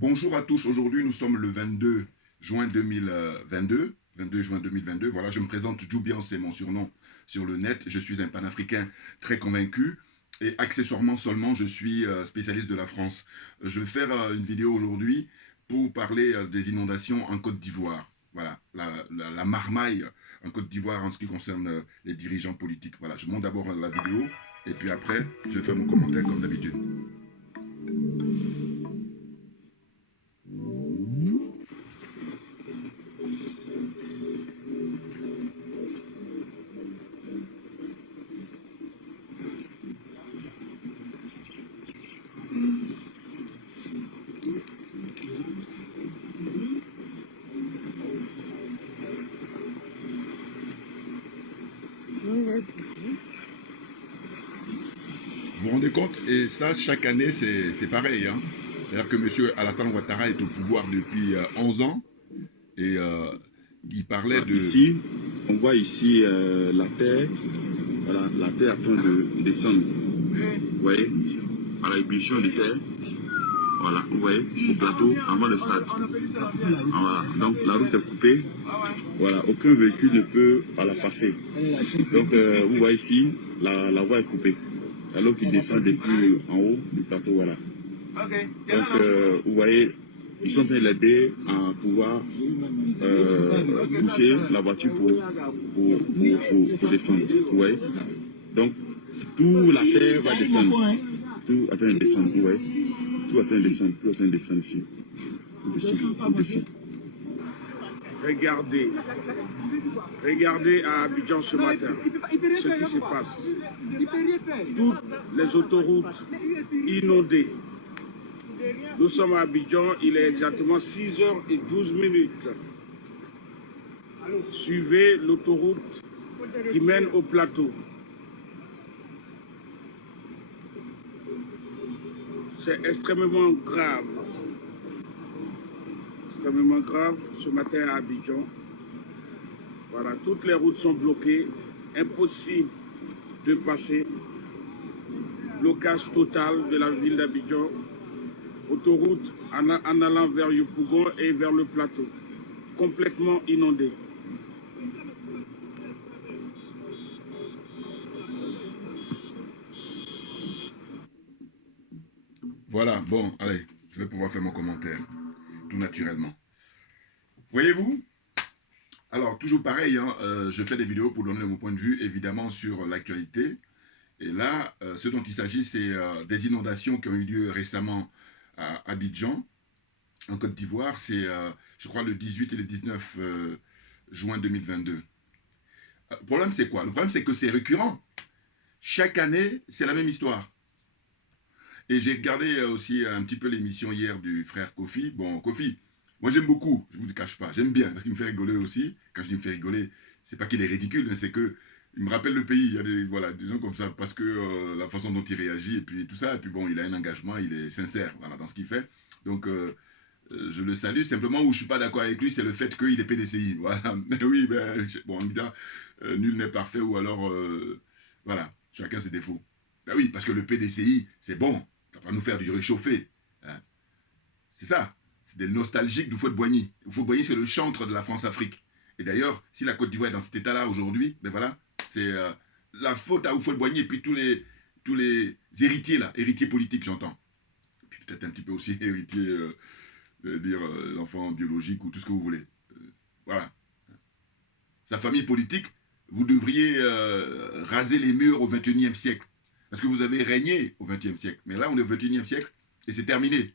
Bonjour à tous, aujourd'hui nous sommes le 22 juin 2022, 22 juin 2022, voilà, je me présente, Djoubian, c'est mon surnom sur le net, je suis un panafricain très convaincu et accessoirement seulement je suis spécialiste de la France. Je vais faire une vidéo aujourd'hui pour parler des inondations en Côte d'Ivoire, voilà, la marmaille en Côte d'Ivoire en ce qui concerne les dirigeants politiques. Voilà, je monte d'abord la vidéo et puis après je vais faire mon commentaire comme d'habitude. Vous vous rendez compte? Et ça, chaque année, c'est pareil. Hein. C'est-à-dire que M. Alassane Ouattara est au pouvoir depuis 11 ans et il parlait de... Ici, on voit ici la terre, voilà, la terre en train de descendre. Vous voyez, à la ébullition de terre, voilà, vous voyez, au plateau, avant le stade. Voilà, donc la route est coupée, voilà, aucun véhicule ne peut la passer. Donc vous voyez ici, la voie est coupée. Alors qu'il descend depuis en haut du plateau, voilà. Donc vous voyez, ils sont en train de l'aider à pouvoir pousser la voiture pour descendre. Vous voyez? Donc, toute la terre va descendre. Tout est en train de descendre, vous voyez? Tout est en train de descendre, tout est en train de descendre ici. Tout descend, tout descend. Regardez, regardez à Abidjan ce matin ce qui se passe. Toutes les autoroutes inondées. Nous sommes à Abidjan, il est exactement 6h12. Suivez l'autoroute qui mène au plateau. C'est extrêmement grave. Extrêmement grave ce matin à Abidjan. Voilà, toutes les routes sont bloquées. Impossible de passer. Blocage total de la ville d'Abidjan. Autoroute en allant vers Yopougon et vers le plateau. Complètement inondée. Voilà, bon, allez, je vais pouvoir faire mon commentaire, tout naturellement. Voyez-vous? Alors, toujours pareil, hein, je fais des vidéos pour donner mon point de vue, évidemment, sur l'actualité. Et là, ce dont il s'agit, c'est des inondations qui ont eu lieu récemment à Abidjan, en Côte d'Ivoire. C'est, je crois, le 18 et le 19 juin 2022. Le problème, c'est quoi? Le problème, c'est que c'est récurrent. Chaque année, c'est la même histoire. Et j'ai regardé aussi un petit peu l'émission hier du frère Kofi. Bon, Kofi, moi j'aime beaucoup, je ne vous le cache pas. J'aime bien parce qu'il me fait rigoler aussi. Quand je dis me fait rigoler, c'est pas qu'il est ridicule, mais c'est que il me rappelle le pays. Il y a des gens comme ça parce que la façon dont il réagit et puis tout ça. Et puis bon, il a un engagement, il est sincère voilà, dans ce qu'il fait. Donc je le salue. Simplement où je ne suis pas d'accord avec lui, c'est le fait qu'il est PDCI. Voilà. Mais oui, ben, bon, évidemment, nul n'est parfait ou alors, voilà, chacun ses défauts. Ben oui, parce que le PDCI, c'est bon. Ça va nous faire du réchauffé. Hein. C'est ça. C'est des nostalgiques du Houphouët-Boigny. Houphouët-Boigny, c'est le chantre de la France-Afrique. Et d'ailleurs, si la Côte d'Ivoire est dans cet état-là aujourd'hui, ben voilà, c'est la faute à Houphouët-Boigny et puis tous les héritiers, là, héritiers politiques, j'entends. Et puis peut-être un petit peu aussi héritiers, dire enfants biologiques ou tout ce que vous voulez. Voilà. Sa famille politique, vous devriez raser les murs au XXIe siècle. Parce que vous avez régné au XXe siècle. Mais là, on est au XXIe siècle et c'est terminé.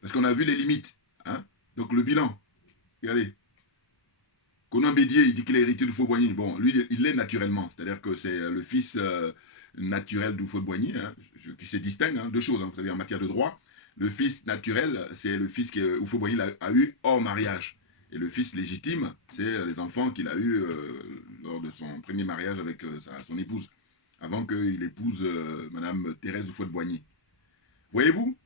Parce qu'on a vu les limites. Hein. Donc le bilan. Regardez. Conan Bédier, il dit qu'il est héritier du Houphouët-Boigny. Bon, lui, il l'est naturellement. C'est-à-dire que c'est le fils naturel du Houphouët-Boigny, hein, qui se distingue. Hein, deux choses, hein, vous savez, en matière de droit. Le fils naturel, c'est le fils que Houphouët-Boigny a eu hors mariage. Et le fils légitime, c'est les enfants qu'il a eus lors de son premier mariage avec son épouse, avant qu'il épouse Madame Thérèse Houphouët-Boigny. Voyez-vous?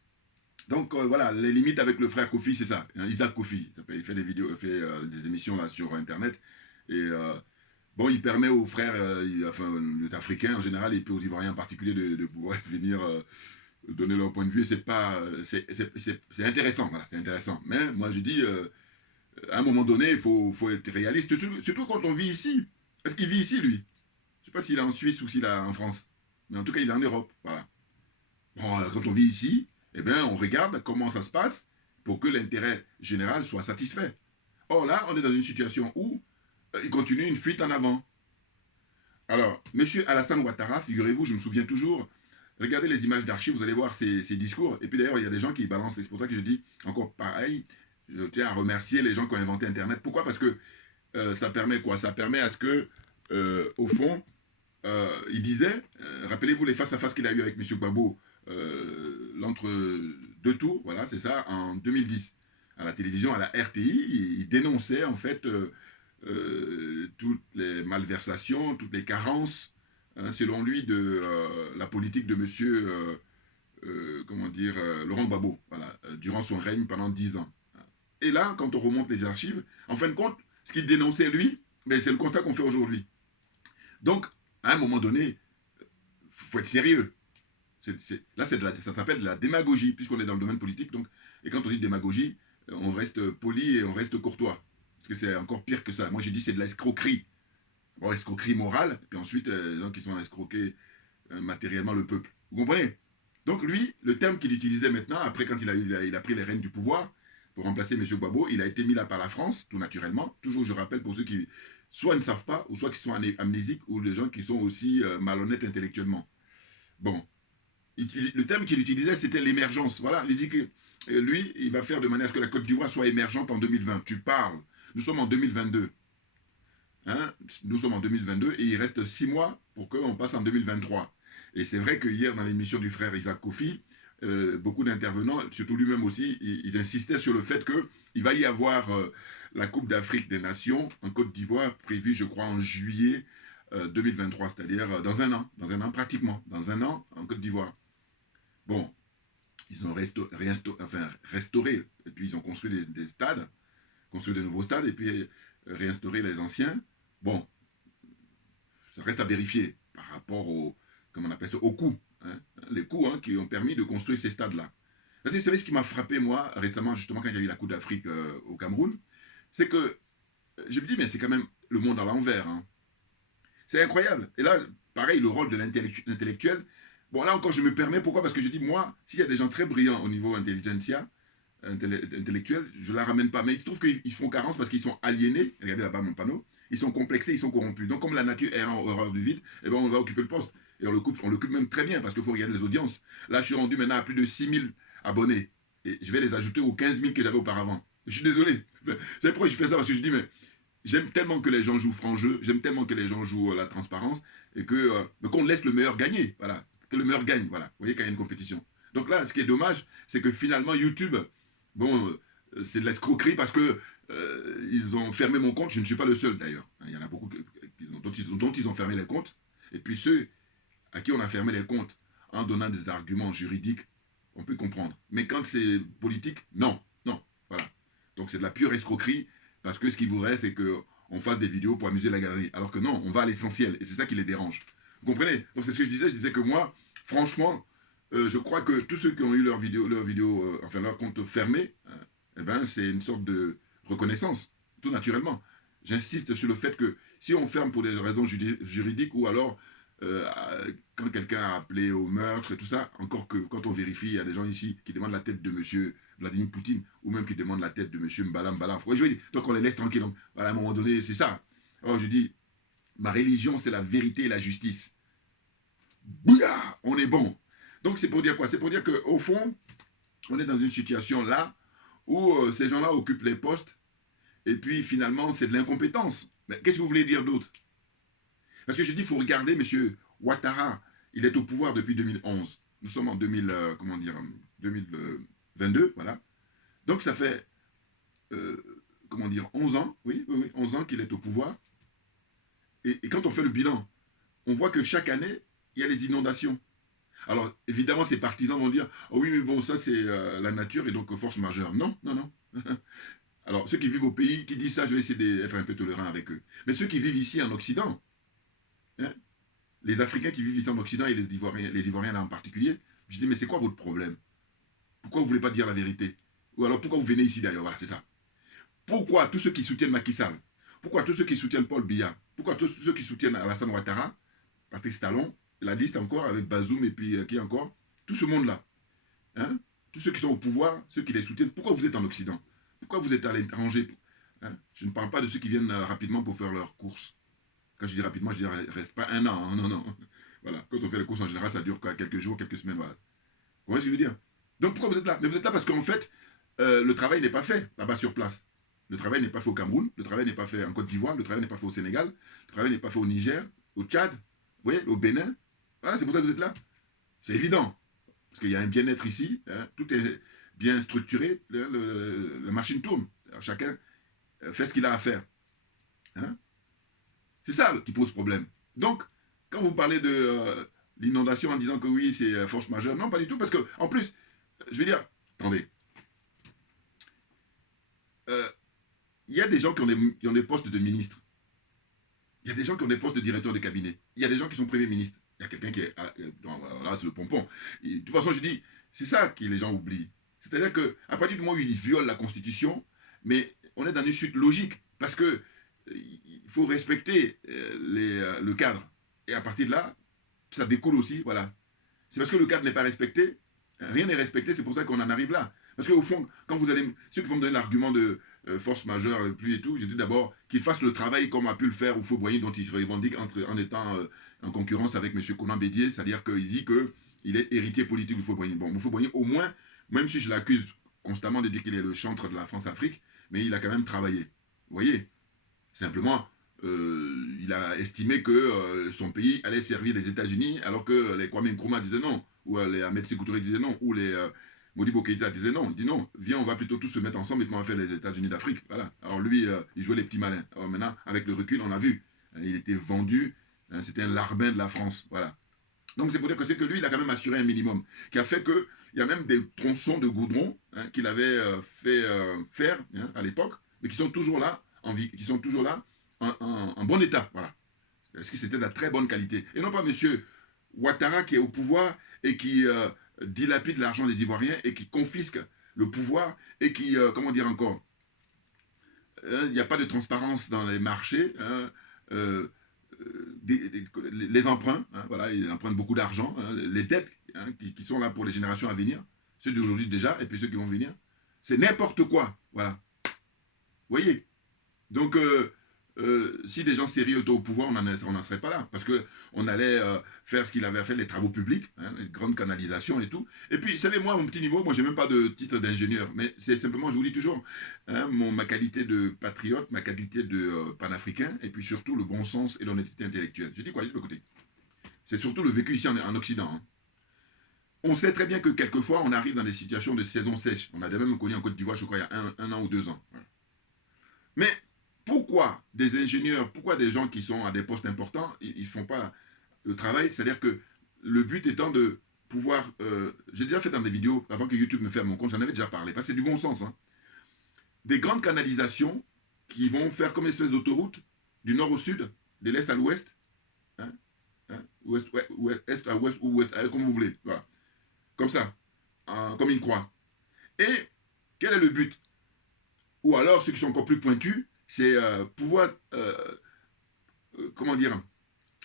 Donc voilà, les limites avec le frère Kofi, c'est ça. Hein, Isaac Kofi, il fait des vidéos, il fait des émissions là sur Internet. Et bon, il permet aux frères, enfin, les Africains en général, et puis aux Ivoiriens en particulier, de pouvoir venir donner leur point de vue, c'est pas, c'est intéressant, voilà, c'est intéressant. Mais moi, je dis, à un moment donné, faut être réaliste, surtout quand on vit ici. Est-ce qu'il vit ici, lui? Je sais pas s'il est en Suisse ou s'il est en France. Mais en tout cas, il est en Europe, voilà. Bon, quand on vit ici, eh bien, on regarde comment ça se passe pour que l'intérêt général soit satisfait. Or là, on est dans une situation où il continue une fuite en avant. Alors, M. Alassane Ouattara, figurez-vous, je me souviens toujours, regardez les images d'archives, vous allez voir ses discours. Et puis d'ailleurs, il y a des gens qui balancent, et c'est pour ça que je dis encore pareil, je tiens à remercier les gens qui ont inventé Internet. Pourquoi? Parce que ça permet quoi? Ça permet à ce que, au fond, il disait, rappelez-vous les face-à-face qu'il a eu avec M. Gbagbo, l'entre-deux tours, voilà, c'est ça, en 2010, à la télévision, à la RTI, il dénonçait en fait toutes les malversations, toutes les carences, hein, selon lui, de la politique de M. Comment dire, Laurent Gbagbo, voilà, durant son règne pendant 10 ans. Et là, quand on remonte les archives, en fin de compte, ce qu'il dénonçait lui, ben, c'est le constat qu'on fait aujourd'hui. Donc, à un moment donné, il faut être sérieux. Là, ça s'appelle de la démagogie, puisqu'on est dans le domaine politique. Donc, et quand on dit démagogie, on reste poli et on reste courtois. Parce que c'est encore pire que ça. Moi, j'ai dit c'est de l'escroquerie. Bon, escroquerie morale, puis ensuite, les gens qui sont escroqués matériellement le peuple. Vous comprenez? Donc, lui, le terme qu'il utilisait maintenant, après, quand il a pris les rênes du pouvoir, pour remplacer M. Gbagbo, il a été mis là par la France, tout naturellement. Toujours, je rappelle, pour ceux qui soit ne savent pas, ou soit qui sont amnésiques, ou les gens qui sont aussi malhonnêtes intellectuellement. Bon, le terme qu'il utilisait, c'était l'émergence. Voilà, il dit que lui, il va faire de manière à ce que la Côte d'Ivoire soit émergente en 2020. Tu parles. Nous sommes en 2022. Hein? Nous sommes en 2022 et il reste 6 mois pour qu'on passe en 2023. Et c'est vrai que hier, dans l'émission du frère Isaac Kofi, beaucoup d'intervenants, surtout lui-même aussi, ils insistaient sur le fait qu'il va y avoir la Coupe d'Afrique des Nations en Côte d'Ivoire, prévue, je crois, en juillet 2023, c'est-à-dire dans un an pratiquement, dans un an en Côte d'Ivoire. Bon, ils ont restauré, et puis ils ont construit des stades, construit de nouveaux stades, et puis réinstauré les anciens. Bon, ça reste à vérifier par rapport au, comment on appelle ça, aux coûts. Hein, les coûts qui ont permis de construire ces stades-là. Vous savez ce qui m'a frappé, moi, récemment, justement, quand il y a eu la Coupe d'Afrique au Cameroun, c'est que je me dis, mais c'est quand même le monde à l'envers. Hein. C'est incroyable. Et là, pareil, le rôle de l'intellectuel. Bon, là encore, je me permets. Pourquoi? Parce que je dis, moi, s'il y a des gens très brillants au niveau intelligentsia, intellectuel, je ne la ramène pas. Mais il se trouve qu'ils font carence parce qu'ils sont aliénés. Regardez là-bas mon panneau. Ils sont complexés, ils sont corrompus. Donc, comme la nature est en horreur du vide, eh ben, on va occuper le poste. Et on l'occupe même très bien parce qu'il faut regarder les audiences. Là, je suis rendu maintenant à plus de 6000 abonnés. Et je vais les ajouter aux 15 000 que j'avais auparavant. Je suis désolé. C'est pourquoi je fais ça, parce que je dis, mais j'aime tellement que les gens jouent franc jeu, j'aime tellement que les gens jouent la transparence, et qu'on laisse le meilleur gagner. Voilà. Que le meilleur gagne. Voilà. Vous voyez, quand il y a une compétition. Donc là, ce qui est dommage, c'est que finalement, YouTube, bon, c'est de l'escroquerie parce que ils ont fermé mon compte. Je ne suis pas le seul d'ailleurs. Il y en a beaucoup dont ils ont fermé les comptes. Et puis ceux à qui on a fermé les comptes en donnant des arguments juridiques, on peut comprendre. Mais quand c'est politique, non, non, voilà. Donc c'est de la pure escroquerie, parce que ce qui voudrait, c'est qu'on fasse des vidéos pour amuser la galerie. Alors que non, on va à l'essentiel, et c'est ça qui les dérange. Vous comprenez? Donc c'est ce que je disais que moi, franchement, je crois que tous ceux qui ont eu leur compte fermé, eh ben, c'est une sorte de reconnaissance, tout naturellement. J'insiste sur le fait que si on ferme pour des raisons juridiques, ou alors quand quelqu'un a appelé au meurtre et tout ça, encore que quand on vérifie, il y a des gens ici qui demandent la tête de M. Vladimir Poutine, ou même qui demandent la tête de M. Mbalam. Ouais, je veux dire, donc on les laisse tranquilles. Donc, voilà, à un moment donné, c'est ça. Alors je dis, ma religion, c'est la vérité et la justice. Bouya, on est bon. Donc c'est pour dire quoi? C'est pour dire qu'au fond, on est dans une situation là où ces gens-là occupent les postes, et puis finalement, c'est de l'incompétence. Mais qu'est-ce que vous voulez dire d'autre? Parce que je dis, il faut regarder, M. Ouattara, il est au pouvoir depuis 2011. Nous sommes en 2022, voilà. Donc ça fait, 11 ans, oui, 11 ans qu'il est au pouvoir. Et quand on fait le bilan, on voit que chaque année, il y a les inondations. Alors, évidemment, ces partisans vont dire, oh oui, mais bon, ça c'est la nature et donc force majeure. Non, non, non. Alors, ceux qui vivent au pays, qui disent ça, je vais essayer d'être un peu tolérant avec eux. Mais ceux qui vivent ici en Occident, hein, les Africains qui vivent ici en Occident et les Ivoiriens là en particulier, Je dis, mais c'est quoi votre problème? Pourquoi vous ne voulez pas dire la vérité? Ou alors pourquoi vous venez ici d'ailleurs? Voilà, c'est ça. Pourquoi tous ceux qui soutiennent Macky Sall? Pourquoi tous ceux qui soutiennent Paul Biya? Pourquoi tous ceux qui soutiennent Alassane Ouattara, Patrice Talon, la liste encore avec Bazoum et puis qui encore? Tout ce monde-là. Hein? Tous ceux qui sont au pouvoir, ceux qui les soutiennent, pourquoi vous êtes en Occident? Pourquoi vous êtes à l'étranger? Hein? Je ne parle pas de ceux qui viennent rapidement pour faire leurs courses. Quand je dis rapidement, je dis reste pas un an, hein, non, non. Voilà. Quand on fait les courses, en général, ça dure quoi, quelques jours, quelques semaines, voilà. Vous voyez ce que je veux dire? Donc pourquoi vous êtes là? Mais vous êtes là parce qu'en fait, le travail n'est pas fait là-bas sur place. Le travail n'est pas fait au Cameroun, le travail n'est pas fait en Côte d'Ivoire, le travail n'est pas fait au Sénégal, le travail n'est pas fait au Niger, au Tchad, vous voyez, au Bénin. Voilà, c'est pour ça que vous êtes là. C'est évident. Parce qu'il y a un bien-être ici, hein, tout est bien structuré, la machine tourne. Alors, chacun fait ce qu'il a à faire. Hein? C'est ça qui pose problème. Donc, quand vous parlez de l'inondation en disant que oui, c'est force majeure, non, pas du tout, parce que, en plus, je vais dire, attendez, il y a des gens qui ont des postes de ministres. Il y a des gens qui ont des postes de directeur de cabinet. Il y a des gens qui sont premiers ministres. Il y a quelqu'un qui est... Là, c'est le pompon. Et, de toute façon, je dis, c'est ça que les gens oublient. C'est-à-dire qu'à partir du moment où ils violent la Constitution, mais on est dans une suite logique. Parce que il faut respecter le cadre. Et à partir de là, ça découle aussi, voilà. C'est parce que le cadre n'est pas respecté, rien n'est respecté, c'est pour ça qu'on en arrive là. Parce qu'au fond, quand vous allez... Ceux qui vont me donner l'argument de force majeure, pluie et tout, je dis d'abord qu'ils fassent le travail comme a pu le faire Houphouët-Boigny, dont il se revendique en étant en concurrence avec M. Conan Bédier, c'est-à-dire qu'il dit qu'il est héritier politique d'Houphouët-Boigny. Bon, Houphouët-Boigny, au moins, même si je l'accuse constamment de dire qu'il est le chantre de la France-Afrique, mais il a quand même travaillé. Vous voyez? Simplement, il a estimé que son pays allait servir les États-Unis, alors que les Kwame Nkrumah disaient non, ou les Ahmed Sékou Touré disaient non, ou les Modibo Keïta disaient non. Il dit non, viens, on va plutôt tous se mettre ensemble et puis on va faire les États-Unis d'Afrique. Voilà. Alors lui, il jouait les petits malins. Alors maintenant, avec le recul, on a vu. Il était vendu, hein, c'était un larbin de la France. Voilà. Donc c'est pour dire que c'est que lui, il a quand même assuré un minimum, qui a fait que il y a même des tronçons de goudron hein, qu'il avait fait faire hein, à l'époque, mais qui sont toujours là, en vie, qui sont toujours là en bon état. Voilà. Parce que c'était de la très bonne qualité. Et non pas M. Ouattara qui est au pouvoir et qui dilapide l'argent des Ivoiriens et qui confisque le pouvoir et qui, comment dire encore, il n'y a pas de transparence dans les marchés, hein, les emprunts, hein, voilà, ils empruntent beaucoup d'argent, hein, les dettes hein, qui sont là pour les générations à venir, ceux d'aujourd'hui déjà et puis ceux qui vont venir, c'est n'importe quoi, voilà. Vous voyez? Donc, si des gens sérieux étaient au pouvoir, on n'en serait pas là. Parce qu'on allait faire ce qu'il avait fait, les travaux publics, hein, les grandes canalisations et tout. Et puis, vous savez, moi, à mon petit niveau, moi, j'ai même pas de titre d'ingénieur. Mais c'est simplement, je vous dis toujours, hein, ma qualité de patriote, ma qualité de panafricain, et puis surtout le bon sens et l'honnêteté intellectuelle. Je dis quoi? Je dis, écoutez, c'est surtout le vécu ici en Occident. Hein. On sait très bien que quelquefois, on arrive dans des situations de saison sèche. On a même connu en Côte d'Ivoire, je crois, il y a un an ou 2 ans. Voilà. Mais pourquoi des ingénieurs, pourquoi des gens qui sont à des postes importants, ils ne font pas le travail? C'est-à-dire que le but étant de pouvoir... j'ai déjà fait dans des vidéos, avant que YouTube me ferme mon compte, j'en avais déjà parlé, parce que c'est du bon sens. Hein. Des grandes canalisations qui vont faire comme une espèce d'autoroute du nord au sud, de l'est à l'ouest, hein, ouest, ouais, est à ouest ou ouest à est, comme vous voulez. Voilà. Comme ça, comme une croix. Et quel est le but? Ou alors, ceux qui sont encore plus pointus, c'est pouvoir, comment dire,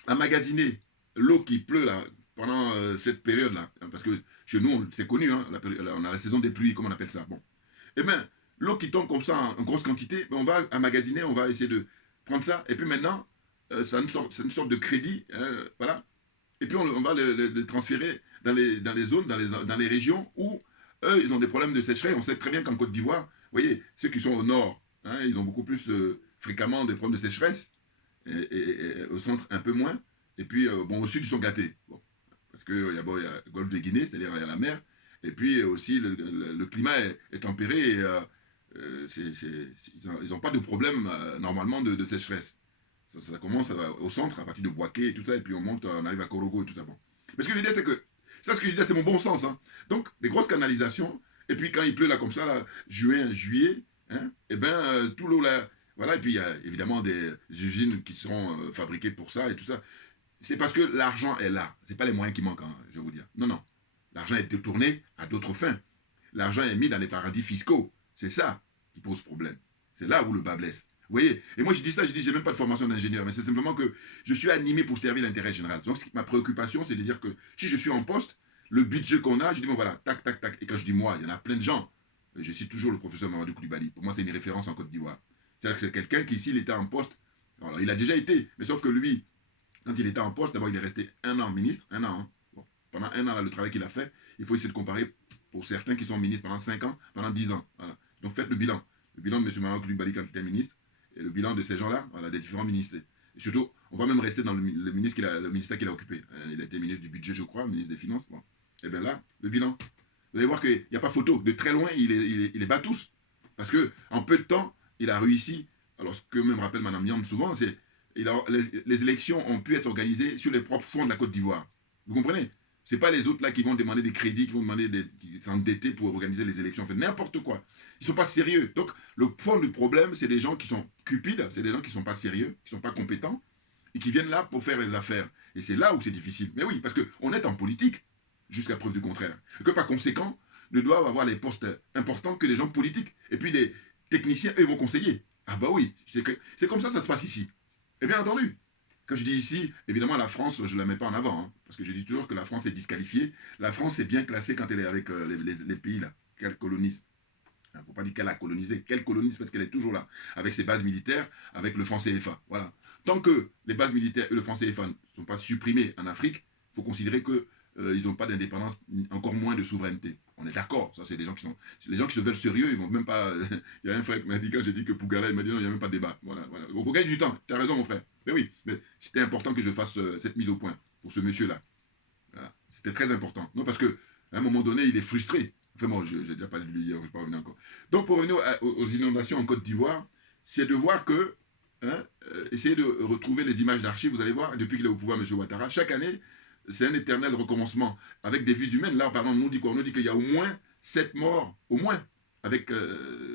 emmagasiner l'eau qui pleut là, pendant cette période-là. Parce que chez nous, c'est connu, hein, on a la saison des pluies, comme on appelle ça. Bon. Eh bien, l'eau qui tombe comme ça en grosse quantité, on va emmagasiner, on va essayer de prendre ça. Et puis maintenant, c'est une sorte de crédit, voilà. Et puis on va le transférer dans les zones, dans les régions où eux, ils ont des problèmes de sécheresse. On sait très bien qu'en Côte d'Ivoire, vous voyez, ceux qui sont au nord, hein, ils ont beaucoup plus fréquemment des problèmes de sécheresse, et au centre un peu moins, et puis bon, au sud ils sont gâtés, bon, parce qu'il y a le golfe de Guinée, c'est-à-dire il y a la mer, et puis aussi le climat est tempéré, et ils n'ont pas de problème normalement de sécheresse. Ça commence au centre, à partir de Boaké et tout ça, et puis on monte, on arrive à Korogo et tout ça. Bon. Mais ce que je veux dire, c'est que, ça ce que je veux dire, c'est mon bon sens. Hein. Donc, les grosses canalisations, et puis quand il pleut là comme ça, là, juin, juillet, hein, et bien tout l'eau là, voilà, et puis il y a évidemment des usines qui seront fabriquées pour ça et tout ça. C'est parce que l'argent est là, c'est pas les moyens qui manquent, hein, je vais vous dire. Non, non. L'argent est détourné à d'autres fins. L'argent est mis dans les paradis fiscaux. C'est ça qui pose problème. C'est là où le bas blesse. Vous voyez? Et moi, je dis ça, je dis, j'ai même pas de formation d'ingénieur, mais c'est simplement que je suis animé pour servir l'intérêt général. Donc, ma préoccupation, c'est de dire que si je suis en poste, le budget qu'on a, je dis, bon, voilà, tac, tac, tac. Et quand je dis moi, il y en a plein de gens. Je cite toujours le professeur Mamadou Koulibaly. Pour moi, c'est une référence en Côte d'Ivoire. C'est-à-dire que c'est quelqu'un qui, s'il était en poste, alors, il a déjà été, mais sauf que lui, quand il était en poste, d'abord, il est resté 1 an ministre, 1 an. Hein. Bon, pendant 1 an, là, le travail qu'il a fait, il faut essayer de comparer pour certains qui sont ministres pendant 5 ans, pendant 10 ans. Voilà. Donc, faites le bilan. Le bilan de M. Mamadou Koulibaly quand il était ministre, et le bilan de ces gens-là, voilà, des différents ministères. Et surtout, on va même rester dans le ministère qu'il a occupé. Il a été ministre du budget, je crois, ministre des Finances. Bon. Et bien là, le bilan. Vous allez voir qu'il n'y a pas photo. De très loin, il les bat tous. Parce qu'en peu de temps, il a réussi. Alors, ce que me rappelle Mme Yam souvent, c'est que les élections ont pu être organisées sur les propres fonds de la Côte d'Ivoire. Vous comprenez? Ce n'est pas les autres là qui vont demander des crédits, qui vont demander s'endetter pour organiser les élections. Enfin, n'importe quoi. Ils ne sont pas sérieux. Donc, le fond du problème, c'est des gens qui sont cupides, c'est des gens qui ne sont pas sérieux, qui ne sont pas compétents, et qui viennent là pour faire les affaires. Et c'est là où c'est difficile. Mais oui, parce qu'on est en politique, jusqu'à preuve du contraire. Et que par conséquent, ne doivent avoir les postes importants que les gens politiques. Et puis les techniciens, eux, vont conseiller. Ah bah oui, c'est comme ça se passe ici. Et bien entendu, quand je dis ici, évidemment, la France, je ne la mets pas en avant, hein, parce que je dis toujours que la France est disqualifiée. La France est bien classée quand elle est avec les pays là, qu'elle colonise. Il ne faut pas dire qu'elle a colonisé. Qu'elle colonise parce qu'elle est toujours là, avec ses bases militaires, avec le franc CFA. Voilà. Tant que les bases militaires et le franc CFA ne sont pas supprimés en Afrique, il faut considérer que ils n'ont pas d'indépendance, encore moins de souveraineté. On est d'accord, ça c'est des gens qui sont... Les gens qui se veulent sérieux, ils vont même pas... Il y a un frère qui m'a dit, quand j'ai dit que Pougala, il m'a dit non, il n'y a même pas de débat. Voilà, voilà. Donc on gagne du temps, tu as raison mon frère. Mais oui, mais c'était important que je fasse cette mise au point pour ce monsieur-là. Voilà. C'était très important. Non, parce qu'à un moment donné, il est frustré. Enfin bon, j'ai déjà parlé de lui hier, je ne vais pas revenir encore. Donc pour revenir aux inondations en Côte d'Ivoire, c'est de voir que, essayez de retrouver les images d'archives, vous allez voir, depuis qu'il est au pouvoir, M. Ouattara, chaque année, c'est un éternel recommencement. Avec des vies humaines, là, pardon, on nous dit quoi? On nous dit qu'il y a au moins 7 morts, au moins, avec,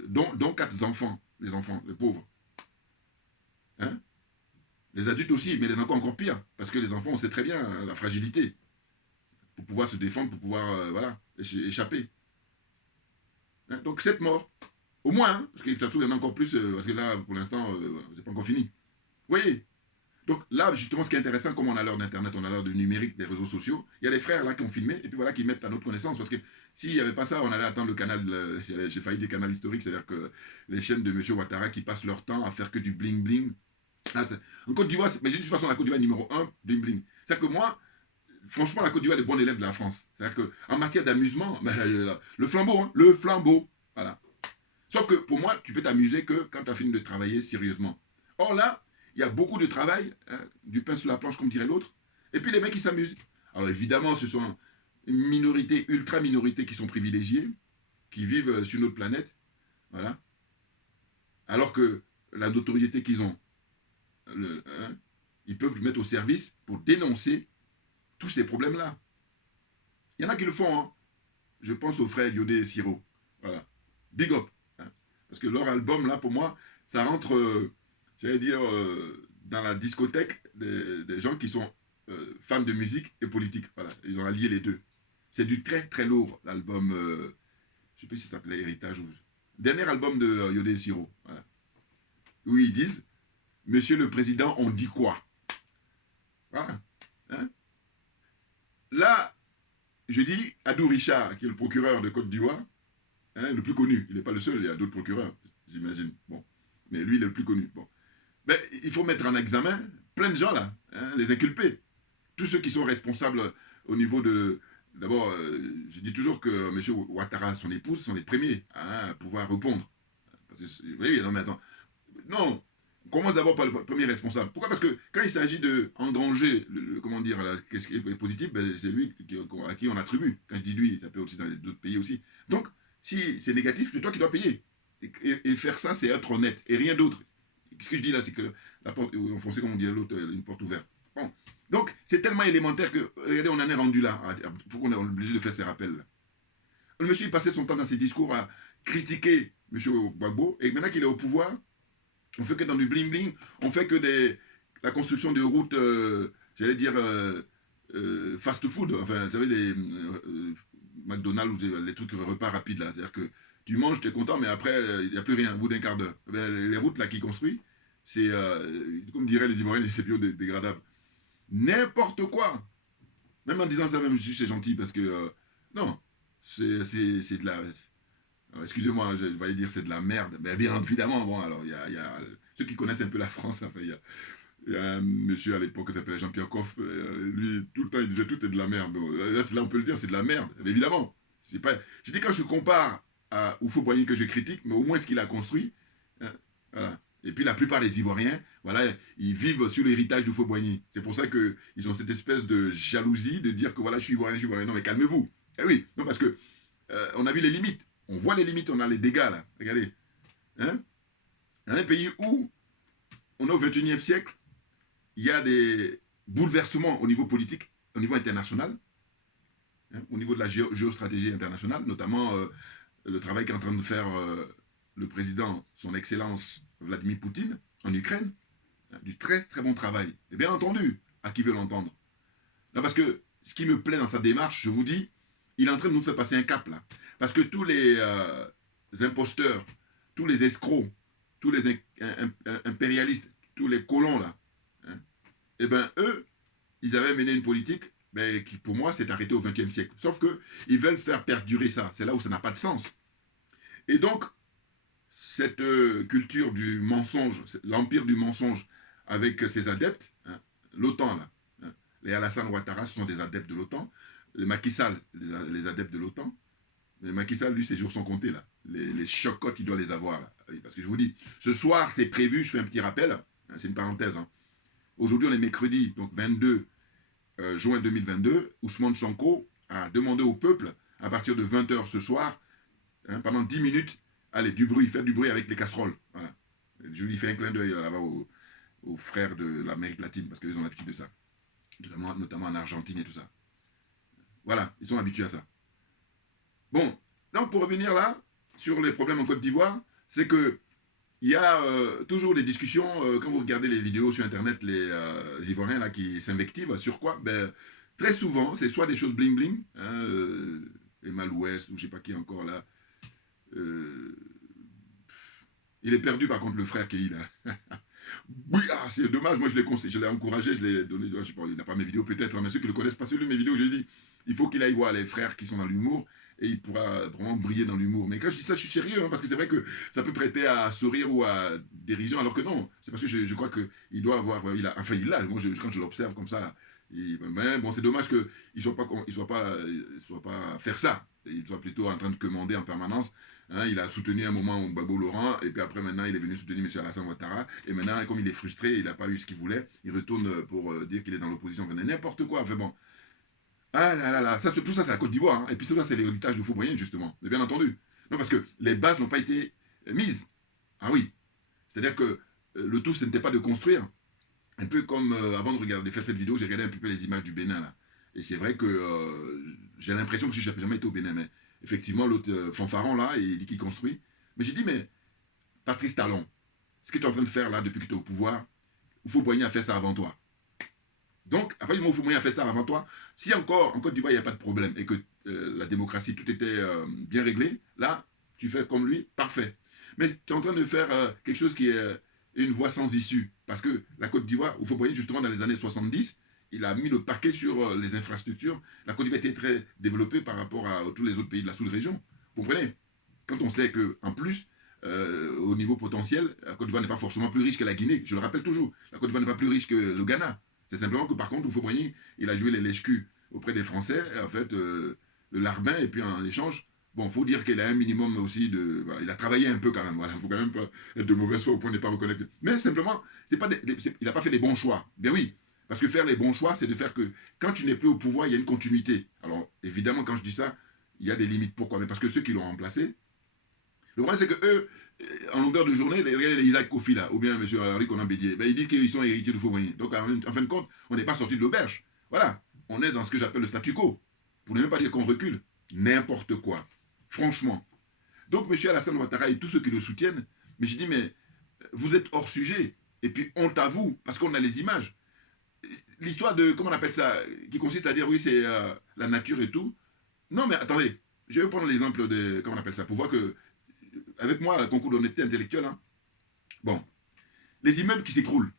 dont 4 enfants, les pauvres. Hein? Les adultes aussi, mais les encore pire, parce que les enfants, on sait très bien la fragilité, pour pouvoir se défendre, pour pouvoir, voilà, échapper. Hein? Donc 7 morts, au moins, hein, parce qu'il y en a encore plus, parce que là, pour l'instant, c'est pas encore fini. Vous voyez? Donc là, justement, ce qui est intéressant, comme on a l'heure d'Internet, on a l'heure du numérique, des réseaux sociaux, il y a les frères là qui ont filmé, et puis voilà, qui mettent à notre connaissance, parce que s'il n'y avait pas ça, on allait attendre le canal, j'ai failli dire canal historique, c'est-à-dire que les chaînes de M. Ouattara qui passent leur temps à faire que du bling-bling. Ah, en Côte d'Ivoire, mais de toute façon, la Côte d'Ivoire numéro 1, bling-bling. C'est-à-dire que moi, franchement, la Côte d'Ivoire est le bon élève de la France. C'est-à-dire qu'en matière d'amusement, le flambeau, hein, le flambeau, voilà. Sauf que pour moi, tu peux t'amuser que quand tu as fini de travailler sérieusement. Or là, il y a beaucoup de travail, hein, du pain sur la planche, comme dirait l'autre, et puis les mecs, ils s'amusent. Alors évidemment, ce sont une minorité, ultra-minorité qui sont privilégiés, qui vivent sur notre planète, voilà. Alors que la notoriété qu'ils ont, ils peuvent le mettre au service pour dénoncer tous ces problèmes-là. Il y en a qui le font, hein. Je pense aux frères Yodé et Siro. Voilà. Big up. Hein. Parce que leur album, là, pour moi, ça rentre... j'allais dire, dans la discothèque des gens qui sont fans de musique et politique. Voilà, ils ont allié les deux. C'est du très très lourd, l'album, je ne sais plus si ça s'appelait Héritage ou... Dernier album de Yodé et Siro. Voilà. Où ils disent, Monsieur le Président, on dit quoi? Voilà. Hein? Là, je dis, Adou Richard, qui est le procureur de Côte d'Ivoire, hein, le plus connu, il n'est pas le seul, il y a d'autres procureurs, j'imagine. Bon. Mais lui, il est le plus connu. Bon. Mais il faut mettre en examen plein de gens là, hein, les inculper. Tous ceux qui sont responsables au niveau de... D'abord, je dis toujours que M. Ouattara, son épouse, sont les premiers à pouvoir répondre. Parce que, vous voyez, non mais attends. Non, on commence d'abord par le premier responsable. Pourquoi? Parce que quand il s'agit d'engranger, comment dire, qu'est-ce qui est positif, ben, c'est lui à qui on attribue. Quand je dis lui, ça peut aussi dans d'autres pays aussi. Donc, si c'est négatif, c'est toi qui dois payer. Et faire ça, c'est être honnête, et rien d'autre. Ce que je dis là, c'est que la porte, enfoncée, comme on dit à l'autre, une porte ouverte. Bon. Donc, c'est tellement élémentaire que, regardez, on en est rendu là. Il faut qu'on est obligé de faire ces rappels-là. Le monsieur, il passait son temps dans ses discours à critiquer M. Gbagbo, et maintenant qu'il est au pouvoir, on fait que dans du bling-bling, on fait que la construction de routes, j'allais dire, fast-food, enfin, vous savez, McDonald's ou les trucs repas rapides là. C'est-à-dire que tu manges, tu es content, mais après, il n'y a plus rien au bout d'un quart d'heure. Les routes là qui construisent, c'est, comme diraient les Ivoiriens, c'est biodégradable. N'importe quoi. Même en disant ça, même si c'est gentil, parce que, non, c'est de la... Excusez-moi, je vais dire c'est de la merde. Mais bien évidemment, bon, alors, il y a ceux qui connaissent un peu la France, enfin, il y a un monsieur à l'époque qui s'appelait Jean-Pierre Coff, lui, tout le temps, il disait tout est de la merde. Bon, là, on peut le dire, c'est de la merde. Mais évidemment, c'est pas... Je dis quand je compare au Faux-Boigny que je critique, mais au moins ce qu'il a construit, hein, voilà. Et puis la plupart des Ivoiriens, voilà, ils vivent sur l'héritage du Faux-Boigny. C'est pour ça qu'ils ont cette espèce de jalousie de dire que voilà, je suis Ivoirien, je suis Ivoirien. Non, mais calmez-vous. Eh oui, non, parce que on a vu les limites. On voit les limites, on a les dégâts là. Regardez. Hein? Dans un pays où on est au XXIe siècle, il y a des bouleversements au niveau politique, au niveau international, hein, au niveau de la géostratégie internationale, notamment le travail qu'est en train de faire le président, son Excellence Vladimir Poutine, en Ukraine, hein, du très très bon travail. Et bien entendu, à qui veut l'entendre. Non, parce que ce qui me plaît dans sa démarche, je vous dis, il est en train de nous faire passer un cap là. Parce que tous les imposteurs, tous les escrocs, tous les impérialistes, tous les colons là, hein, eh bien eux, ils avaient mené une politique qui pour moi s'est arrêtée au XXe siècle. Sauf qu'ils veulent faire perdurer ça. C'est là où ça n'a pas de sens. Et donc, cette culture du mensonge, l'empire du mensonge avec ses adeptes, hein, l'OTAN là, hein, les Alassane Ouattara, ce sont des adeptes de l'OTAN, les Macky Sall, les adeptes de l'OTAN. Mais Macky Sall, lui, ses jours sont comptés, là. Les chocottes, il doit les avoir, là. Parce que je vous dis, ce soir, c'est prévu, je fais un petit rappel, hein, c'est une parenthèse. Hein. Aujourd'hui, on est mercredi, donc 22 juin 2022, Ousmane Sonko a demandé au peuple, à partir de 20h ce soir, hein, pendant 10 minutes, allez, du bruit, faire du bruit avec les casseroles. Voilà. Je lui fais un clin d'œil là-bas aux frères de l'Amérique latine, parce qu'ils ont l'habitude de ça. Notamment en Argentine et tout ça. Voilà, ils sont habitués à ça. Bon, donc pour revenir là, sur les problèmes en Côte d'Ivoire, c'est que il y a toujours des discussions, quand vous regardez les vidéos sur Internet, les Ivoiriens là qui s'invectivent, sur quoi? Ben, très souvent, c'est soit des choses bling-bling, hein, Emma l'Ouest, ou je sais pas qui encore là. Il est perdu par contre le frère qui est là. Oui, ah, c'est dommage, moi je l'ai conseillé, je l'ai encouragé, je l'ai donné, je sais pas, il n'a pas mes vidéos peut-être, mais ceux qui le connaissent pas, celui de mes vidéos, j'ai dit, il faut qu'il aille voir les frères qui sont dans l'humour, et il pourra vraiment briller dans l'humour. Mais quand je dis ça, je suis sérieux, hein, parce que c'est vrai que ça peut prêter à sourire ou à dérision, alors que non, c'est parce que je crois qu'il doit avoir, enfin il l'a, moi quand je l'observe comme ça, mais bon, c'est dommage qu'il ne soit pas faire ça, il soit plutôt en train de commander en permanence. Hein, il a soutenu un moment Gbagbo Laurent, et puis après maintenant il est venu soutenir M. Alassane Ouattara, et maintenant comme il est frustré, il n'a pas eu ce qu'il voulait, il retourne pour dire qu'il est dans l'opposition, n'importe quoi, enfin bon. Ah là là là, tout ça c'est la Côte d'Ivoire, hein, et puis ça c'est l'héritage du Faux-Boigny justement, mais bien entendu. Non, parce que les bases n'ont pas été mises. Ah oui, c'est-à-dire que le tout ce n'était pas de construire, un peu comme avant de faire cette vidéo, j'ai regardé un peu les images du Bénin là, et c'est vrai que j'ai l'impression que je n'ai jamais été au Bénin, mais effectivement, l'autre fanfaron, là, il dit qu'il construit. Mais j'ai dit, mais Patrice Talon, ce que tu es en train de faire là depuis que tu es au pouvoir, Faux-Boigny a fait ça avant toi. Donc, après du moment où Faux-Boigny a fait ça avant toi, si encore en Côte d'Ivoire, il n'y a pas de problème et que la démocratie, tout était bien réglé, là, tu fais comme lui, parfait. Mais tu es en train de faire quelque chose qui est une voie sans issue. Parce que la Côte d'Ivoire, où Faux-Boigny, justement, dans les années 70, il a mis le paquet sur les infrastructures. La Côte d'Ivoire était très développée par rapport à tous les autres pays de la sous-région. Vous comprenez? Quand on sait qu'en plus, au niveau potentiel, la Côte d'Ivoire n'est pas forcément plus riche que la Guinée. Je le rappelle toujours. La Côte d'Ivoire n'est pas plus riche que le Ghana. C'est simplement que par contre, Houphouët-Boigny, il a joué les lèche-culs auprès des Français. En fait, le larbin, et puis en échange, bon, il faut dire qu'il a un minimum aussi de... Voilà, il a travaillé un peu quand même. Voilà, il ne faut quand même pas être de mauvaise foi au point de ne pas reconnaître. Mais simplement, il n'a pas fait les bons choix. Bien oui. Parce que faire les bons choix, c'est de faire que quand tu n'es plus au pouvoir, il y a une continuité. Alors, évidemment, quand je dis ça, il y a des limites. Pourquoi? Mais parce que ceux qui l'ont remplacé, le problème, c'est que eux, en longueur de journée, regardez les Isaac Kofi, là, ou bien M. Henri Conan Bédier, ben, ils disent qu'ils sont héritiers de Houphouët-Boigny. Donc, en fin de compte, on n'est pas sorti de l'auberge. Voilà. On est dans ce que j'appelle le statu quo. Pour ne même pas dire qu'on recule. N'importe quoi. Franchement. Donc, M. Alassane Ouattara et tous ceux qui le soutiennent, mais je dis, mais vous êtes hors sujet. Et puis, honte à vous, parce qu'on a les images. L'histoire de, comment on appelle ça, qui consiste à dire, oui, c'est la nature et tout. Non, mais attendez, je vais prendre l'exemple de, comment on appelle ça, pour voir que, avec moi, le concours d'honnêteté intellectuelle, hein, bon, les immeubles qui s'écroulent.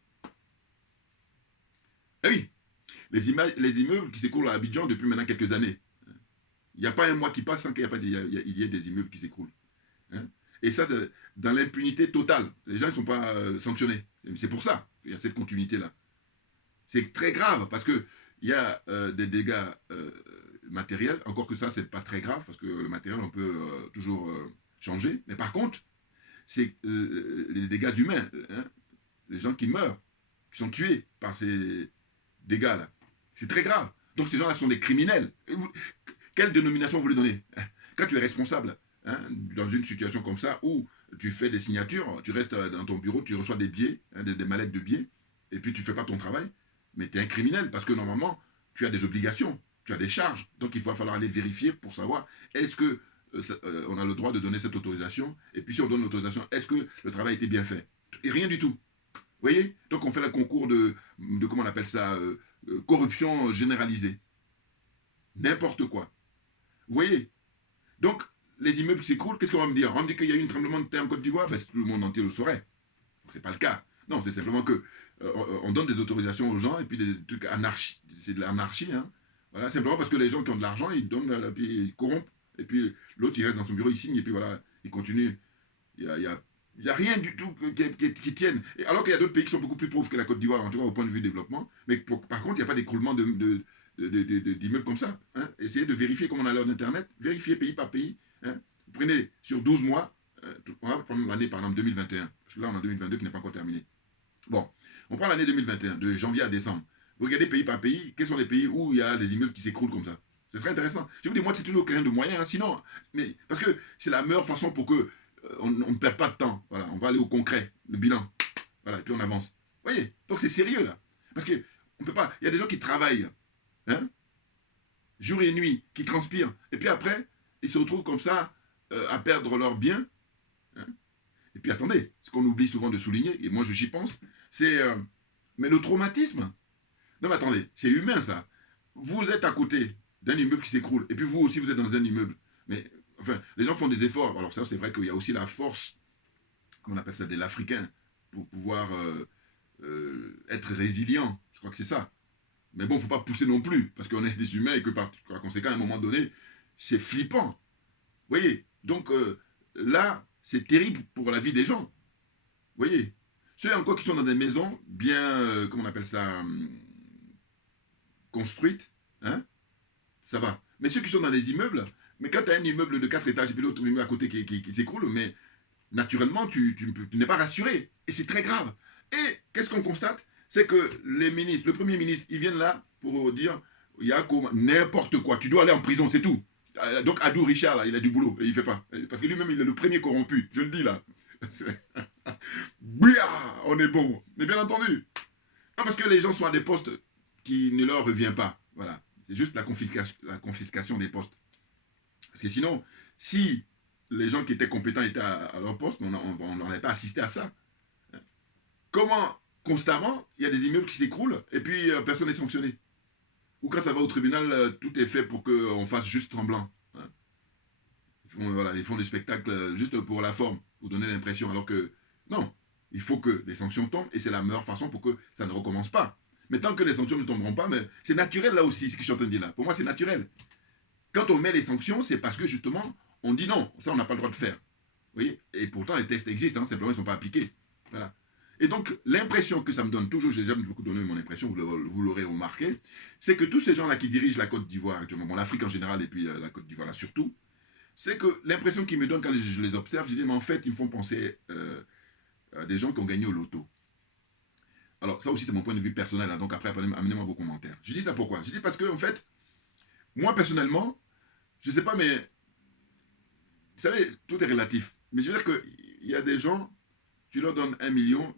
Eh oui, les immeubles qui s'écroulent à Abidjan depuis maintenant quelques années. Il n'y a pas un mois qui passe sans qu'il y ait des immeubles qui s'écroulent. Hein. Et ça, dans l'impunité totale. Les gens ne sont pas sanctionnés. C'est pour ça qu'il y a cette continuité-là. C'est très grave parce qu'il y a des dégâts matériels, encore que ça, c'est pas très grave parce que le matériel, on peut toujours changer. Mais par contre, c'est les dégâts humains, hein, les gens qui meurent, qui sont tués par ces dégâts-là. C'est très grave. Donc ces gens-là sont des criminels. Quelle dénomination vous les donnez? Quand tu es responsable, hein, dans une situation comme ça, où tu fais des signatures, tu restes dans ton bureau, tu reçois des billets, hein, des mallettes de billets, et puis tu ne fais pas ton travail, mais tu es un criminel, parce que normalement, tu as des obligations, tu as des charges. Donc il va falloir aller vérifier pour savoir est-ce que on a le droit de donner cette autorisation, et puis si on donne l'autorisation, est-ce que le travail a été bien fait? Et rien du tout. Vous voyez? Donc on fait le concours de comment on appelle ça, corruption généralisée. N'importe quoi. Vous voyez? Donc, les immeubles qui s'écroulent, qu'est-ce qu'on va me dire? On va me dire qu'il y a eu un tremblement de terre en Côte d'Ivoire, ben, tout le monde entier le saurait. Ce n'est pas le cas. Non, c'est simplement que on donne des autorisations aux gens et puis des trucs anarchie. C'est de l'anarchie. Hein. Voilà, simplement parce que les gens qui ont de l'argent, ils donnent, puis ils corrompent. Et puis l'autre, il reste dans son bureau, il signe et puis voilà, il continue. Il y a rien du tout qui tienne. Et alors qu'il y a d'autres pays qui sont beaucoup plus pauvres que la Côte d'Ivoire, en tout cas au point de vue développement. Mais par contre, il n'y a pas d'écroulement d'immeubles comme ça. Hein. Essayez de vérifier comme on a l'heure d'Internet. Vérifiez pays par pays. Hein. Vous prenez sur 12 mois, on va prendre l'année par exemple 2021, parce que là on est en 2022 qui n'est pas encore terminé. Bon, on prend l'année 2021, de janvier à décembre. Vous regardez pays par pays, quels sont les pays où il y a des immeubles qui s'écroulent comme ça? Ce serait intéressant. Je vous dis, moi c'est toujours rien de moyen, hein, sinon, mais parce que c'est la meilleure façon pour que on ne perd pas de temps. Voilà, on va aller au concret, le bilan. Voilà, et puis on avance. Vous voyez? Donc c'est sérieux là. Parce que on peut pas. Il y a des gens qui travaillent, hein, jour et nuit, qui transpirent, et puis après, ils se retrouvent comme ça à perdre leurs biens. Hein. Et puis attendez, ce qu'on oublie souvent de souligner, et moi j'y pense, c'est mais le traumatisme. Non mais attendez, c'est humain ça. Vous êtes à côté d'un immeuble qui s'écroule, et puis vous aussi vous êtes dans un immeuble. Mais enfin, les gens font des efforts. Alors ça c'est vrai qu'il y a aussi la force, comment on appelle ça, de l'Africain, pour pouvoir être résilient. Je crois que c'est ça. Mais bon, il ne faut pas pousser non plus, parce qu'on est des humains et que par conséquent, à un moment donné, c'est flippant. Vous voyez? Donc là, c'est terrible pour la vie des gens. Vous voyez? Ceux encore qui sont dans des maisons bien, comment on appelle ça, construites, hein, ça va. Mais ceux qui sont dans des immeubles, mais quand tu as un immeuble de 4 étages et puis l'autre immeuble à côté qui s'écroule, mais naturellement, tu n'es pas rassuré. Et c'est très grave. Et qu'est-ce qu'on constate? C'est que les ministres, le Premier ministre, ils viennent là pour dire, il y a n'importe quoi, tu dois aller en prison, c'est tout. Donc Adou Richard, là, il a du boulot, et il ne fait pas. Parce que lui-même, il est le premier corrompu, je le dis là. Bia, on est bon. Mais bien entendu. Non, parce que les gens sont à des postes qui ne leur revient pas. Voilà. C'est juste la confiscation des postes. Parce que sinon, si les gens qui étaient compétents étaient à leur poste, on n'aurait pas assisté à ça. Comment, constamment, il y a des immeubles qui s'écroulent et puis personne n'est sanctionné? Ou quand ça va au tribunal, tout est fait pour qu'on fasse juste semblant. Hein. Ils font des spectacles juste pour la forme, pour donner l'impression, alors que non, il faut que les sanctions tombent et c'est la meilleure façon pour que ça ne recommence pas. Mais tant que les sanctions ne tomberont pas, mais c'est naturel là aussi, ce que je suis en train de dire là. Pour moi, c'est naturel. Quand on met les sanctions, c'est parce que justement, on dit non, ça on n'a pas le droit de faire. Vous voyez? Et pourtant, les textes existent, hein, simplement ils ne sont pas appliqués. Voilà. Et donc, l'impression que ça me donne toujours, j'ai jamais beaucoup donné mon impression, vous l'aurez remarqué, c'est que tous ces gens-là qui dirigent la Côte d'Ivoire actuellement, bon, l'Afrique en général et puis la Côte d'Ivoire là surtout, c'est que l'impression qu'ils me donnent quand je les observe, je dis, mais en fait, ils me font penser à des gens qui ont gagné au loto. Alors, ça aussi, c'est mon point de vue personnel, hein, donc après, amenez-moi vos commentaires. Je dis ça pourquoi? Je dis parce que, en fait, moi, personnellement, je ne sais pas, mais, vous savez, tout est relatif. Mais je veux dire qu'il y a des gens, tu leur donnes 1 million,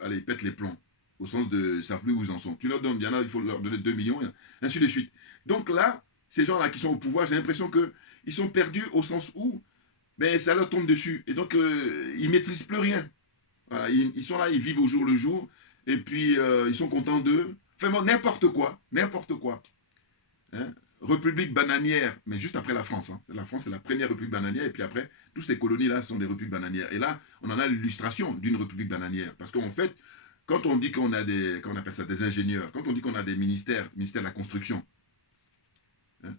allez, ils pètent les plombs, au sens de, ils ne savent plus où ils en sont. Tu leur donnes, il y en a, il faut leur donner 2 millions, et ainsi de suite. Donc là, ces gens-là qui sont au pouvoir, j'ai l'impression qu'ils sont perdus au sens où, ben, ça leur tombe dessus. Et donc, ils ne maîtrisent plus rien. Voilà, ils sont là, ils vivent au jour le jour, et puis ils sont contents d'eux. Enfin bon, n'importe quoi, n'importe quoi. Hein? république bananière, mais juste après la France. Hein. La France, c'est la première république bananière, et puis après, toutes ces colonies-là sont des républiques bananières. Et là, on en a l'illustration d'une république bananière. Parce qu'en fait, quand on dit qu'on a des, qu'on appelle ça, des ingénieurs, quand on dit qu'on a des ministères, ministère de la construction, hein,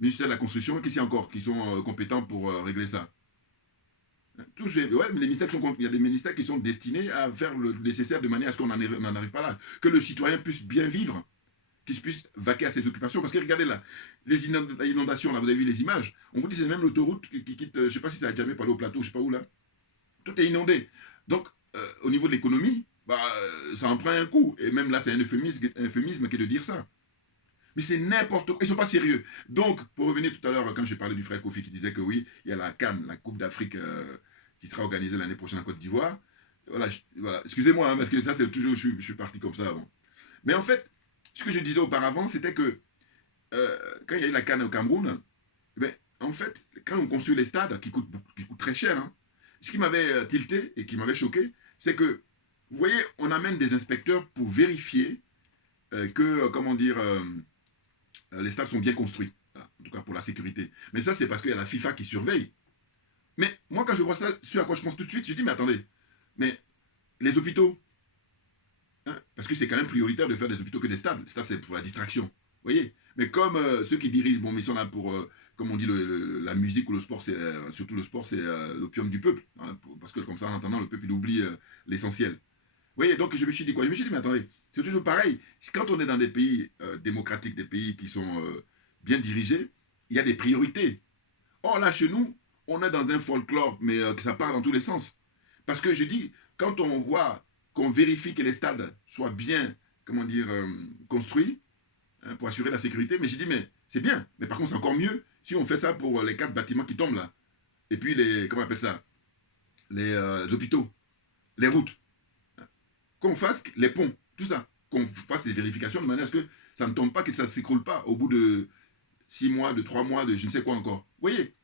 ministère de la construction, qu'est-ce qu'il y a encore qui sont compétents pour régler ça? Tous, ouais, mais les ministères il y a des ministères qui sont destinés à faire le nécessaire de manière à ce qu'on n'en arrive pas là. Que le citoyen puisse bien vivre, qu'il puisse vaquer à ses occupations. Parce que regardez là, les inondations, là, vous avez vu les images. On vous dit c'est même l'autoroute qui quitte, je ne sais pas si ça a jamais parlé au plateau, je ne sais pas où là. Tout est inondé. Donc, au niveau de l'économie, bah, ça en prend un coup. Et même là, c'est un euphémisme qui est de dire ça. Mais c'est n'importe quoi. Ils ne sont pas sérieux. Donc, pour revenir tout à l'heure, quand j'ai parlé du frère Kofi qui disait que oui, il y a la CAN, la Coupe d'Afrique, qui sera organisée l'année prochaine en Côte d'Ivoire. Voilà, voilà. Excusez-moi, hein, parce que ça, c'est toujours, je suis parti comme ça avant. Mais en fait, ce que je disais auparavant, c'était que quand il y a eu la CAN au Cameroun, ben, en fait, quand on construit les stades, qui coûtent très cher, hein, ce qui m'avait tilté et qui m'avait choqué, c'est que, vous voyez, on amène des inspecteurs pour vérifier que, comment dire, les stades sont bien construits. Voilà, en tout cas pour la sécurité. Mais ça, c'est parce qu'il y a la FIFA qui surveille. Mais moi, quand je vois ça, ce à quoi je pense tout de suite, je dis, mais attendez, mais les hôpitaux, hein, parce que c'est quand même prioritaire de faire des hôpitaux que des stades. Les stades, c'est pour la distraction. Vous voyez? Mais comme ceux qui dirigent, bon, mais ils sont là pour, comme on dit, la musique ou le sport, c'est surtout le sport, c'est l'opium du peuple. Hein, parce que comme ça, en attendant, le peuple, il oublie l'essentiel. Vous voyez? Donc, je me suis dit quoi? Je me suis dit, mais attendez, c'est toujours pareil. Quand on est dans des pays démocratiques, des pays qui sont bien dirigés, il y a des priorités. Or, là, chez nous, on est dans un folklore, mais que ça part dans tous les sens. Parce que je dis, quand on voit qu'on vérifie que les stades soient bien, comment dire, construits, hein, pour assurer la sécurité, mais j'ai dit, mais c'est bien. Mais par contre, c'est encore mieux si on fait ça pour les 4 bâtiments qui tombent là. Et puis, les, comment on appelle ça? Les hôpitaux, les routes. Qu'on fasse les ponts, tout ça. Qu'on fasse les vérifications de manière à ce que ça ne tombe pas, que ça ne s'écroule pas au bout de 6 mois, de 3 mois, de je ne sais quoi encore. Vous voyez?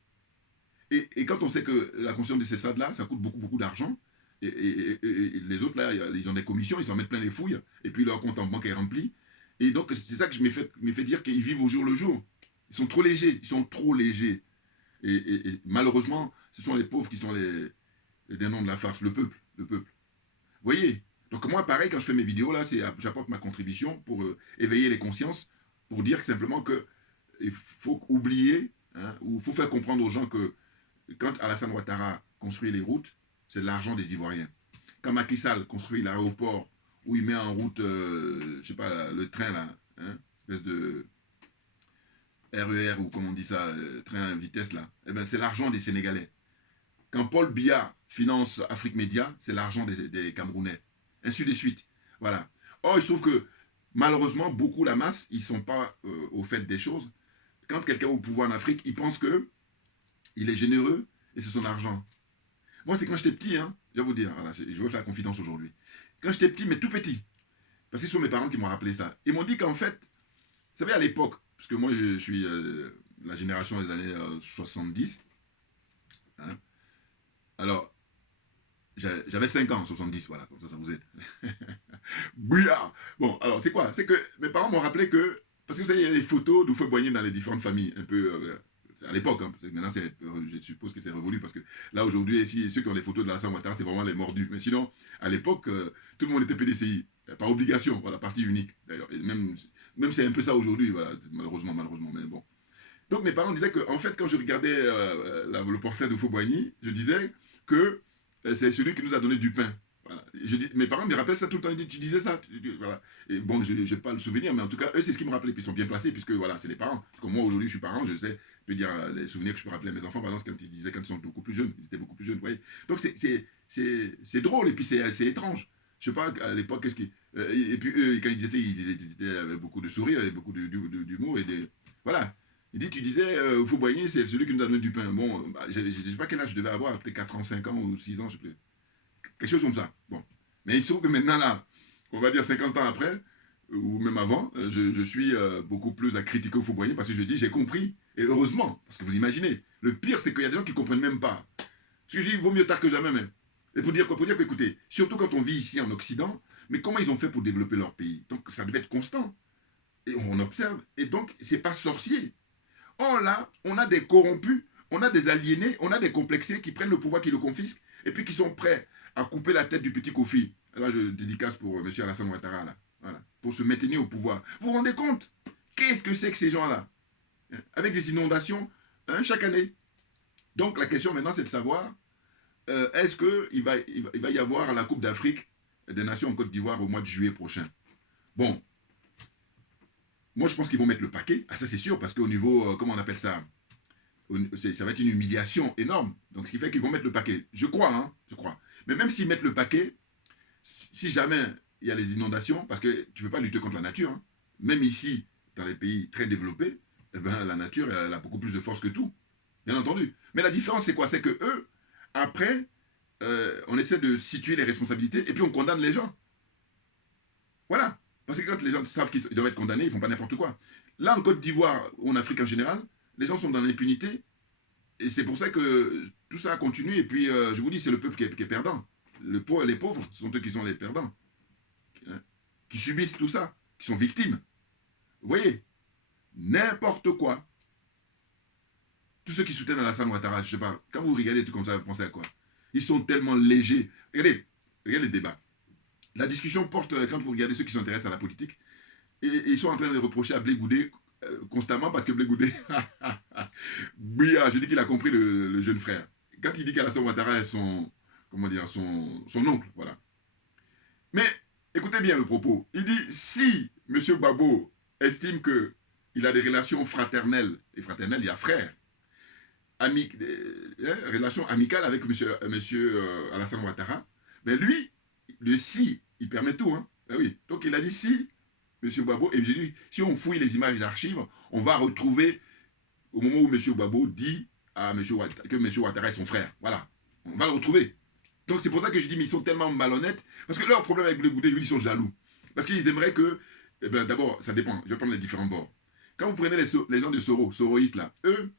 Et quand on sait que la construction de ces stades-là, ça coûte beaucoup d'argent, et les autres, là, ils ont des commissions, ils s'en mettent plein les fouilles, et puis leur compte en banque est rempli. Et donc, c'est ça que je me fait dire qu'ils vivent au jour le jour. Ils sont trop légers, ils sont trop légers. Et malheureusement, ce sont les pauvres qui sont les dindons de la farce, le peuple, le peuple. Vous voyez? Donc moi, pareil, quand je fais mes vidéos, là, j'apporte ma contribution pour éveiller les consciences, pour dire simplement qu'il faut oublier, hein, ou il faut faire comprendre aux gens que quand Alassane Ouattara construit les routes, c'est de l'argent des Ivoiriens. Quand Macky Sall construit l'aéroport, où il met en route, je sais pas, le train là, hein, espèce de RER, ou comment on dit ça, train à vitesse là, eh ben c'est l'argent des Sénégalais. Quand Paul Biya finance Afrique Média, c'est l'argent des Camerounais. Ainsi de suite. Voilà. Or, il se trouve que, malheureusement, beaucoup, la masse, ils ne sont pas au fait des choses. Quand quelqu'un est au pouvoir en Afrique, il pense que il est généreux et c'est son argent. Moi, c'est quand j'étais petit, hein, je vais vous dire, voilà, je vais faire la confidence aujourd'hui. Quand j'étais petit, mais tout petit, parce que ce sont mes parents qui m'ont rappelé ça, ils m'ont dit qu'en fait, vous savez, à l'époque, parce que moi, je suis la génération des années 70, hein, alors, j'avais 5 ans en 70, voilà, comme ça vous aide. Bouillard. Bon, alors, c'est quoi? C'est que mes parents m'ont rappelé que, parce que vous savez, il y a des photos d'Houphouët-Boigny dans les différentes familles, un peu... à l'époque, hein, maintenant je suppose que c'est révolu parce que là aujourd'hui, ceux qui ont les photos de Alassane Ouattara, c'est vraiment les mordus. Mais sinon, à l'époque, tout le monde était PDCI, par obligation, voilà, parti unique d'ailleurs. Même c'est un peu ça aujourd'hui, voilà, malheureusement, mais bon. Donc mes parents disaient que, en fait, quand je regardais le portrait de Houphouët-Boigny, je disais que c'est celui qui nous a donné du pain. Voilà. Mes parents me rappellent ça tout le temps, ils disent, tu disais ça, voilà. Et bon, je n'ai pas le souvenir, mais en tout cas, eux, c'est ce qu'ils me rappelaient, puis ils sont bien placés, puisque voilà, c'est les parents. Parce que moi, aujourd'hui, je suis parent, je sais, je peux dire les souvenirs que je peux rappeler à mes enfants, par exemple, quand ils disaient quand ils sont beaucoup plus jeunes, ils étaient beaucoup plus jeunes, vous voyez. Donc c'est drôle, et puis c'est étrange. Je sais pas, à l'époque, qu'est-ce qui... et puis eux, quand ils disaient ça, ils étaient avec beaucoup de sourires, avec beaucoup d'humour, et de... Voilà. Il dit, tu disais, Houphouët-Boigny, c'est celui qui nous a donné du pain. Bon, bah, je ne sais pas quel âge je devais avoir, peut-être 4 ans, 5 ans ou 6 ans, je sais plus. Quelque chose comme ça. Bon. Mais il se trouve que maintenant, là, on va dire 50 ans après, ou même avant, je suis beaucoup plus à critiquer Houphouët-Boigny parce que je dis, j'ai compris, et heureusement, parce que vous imaginez, le pire, c'est qu'il y a des gens qui ne comprennent même pas. Parce que je dis, il vaut mieux tard que jamais, même. Et pour dire quoi? Pour dire qu'écoutez, surtout quand on vit ici en Occident, mais comment ils ont fait pour développer leur pays? Donc ça devait être constant. Et on observe. Et donc, c'est pas sorcier. Or là, on a des corrompus, on a des aliénés, on a des complexés qui prennent le pouvoir, qui le confisquent, et puis qui sont prêts à couper la tête du petit Kofi. Là, je dédicace pour M. Alassane Ouattara, là. Voilà. Pour se maintenir au pouvoir. Vous vous rendez compte? Qu'est-ce que c'est que ces gens-là? Avec des inondations chaque année. Donc, la question maintenant, c'est de savoir est-ce qu'il va y avoir la Coupe d'Afrique des Nations en Côte d'Ivoire au mois de juillet prochain? Bon, moi, je pense qu'ils vont mettre le paquet. Ah, ça, c'est sûr, parce qu'au niveau, comment on appelle ça? Ça va être une humiliation énorme. Donc, ce qui fait qu'ils vont mettre le paquet. Je crois, hein, je crois. Mais même s'ils mettent le paquet, si jamais il y a les inondations, parce que tu ne peux pas lutter contre la nature, hein. Même ici, dans les pays très développés, eh ben, la nature, elle a beaucoup plus de force que tout. Bien entendu. Mais la différence, c'est quoi? C'est que eux, après, on essaie de situer les responsabilités et puis on condamne les gens. Voilà. Parce que quand les gens savent qu'ils doivent être condamnés, ils ne font pas n'importe quoi. Là, en Côte d'Ivoire, ou en Afrique en général, les gens sont dans l'impunité. Et c'est pour ça que tout ça continue. Et puis, je vous dis, c'est le peuple qui est perdant. Les pauvres, ce sont eux qui sont les perdants. Hein, qui subissent tout ça, qui sont victimes. Vous voyez? N'importe quoi. Tous ceux qui soutiennent Alassane Ouattara, je sais pas, quand vous regardez des trucs comme ça, vous pensez à quoi? Ils sont tellement légers. Regardez les débats. La discussion porte, quand vous regardez ceux qui s'intéressent à la politique, et ils sont en train de reprocher à Blé Goudé constamment parce que Blé Goudé, je dis qu'il a compris le jeune frère. Quand il dit qu'Alassane Ouattara est son, comment dire, son oncle, voilà. Mais écoutez bien le propos. Il dit, si M. Gbagbo estime qu'il a des relations fraternelles, et fraternelles, il y a frère, relation amicale avec monsieur Alassane Ouattara, mais lui, le si, il permet tout. Hein. Ben oui. Donc il a dit si, M. Gbagbo, et j'ai dit, si on fouille les images d'archives, on va retrouver, au moment où M. Gbagbo dit à que M. Ouattara est son frère. Voilà. On va le retrouver. Donc c'est pour ça que je dis, mais ils sont tellement malhonnêtes, parce que leur problème avec le Goudé, je vous dis, ils sont jaloux. Parce qu'ils aimeraient que, eh ben, d'abord, ça dépend, je vais prendre les différents bords. Quand vous prenez les gens de Soroïstes, là, eux,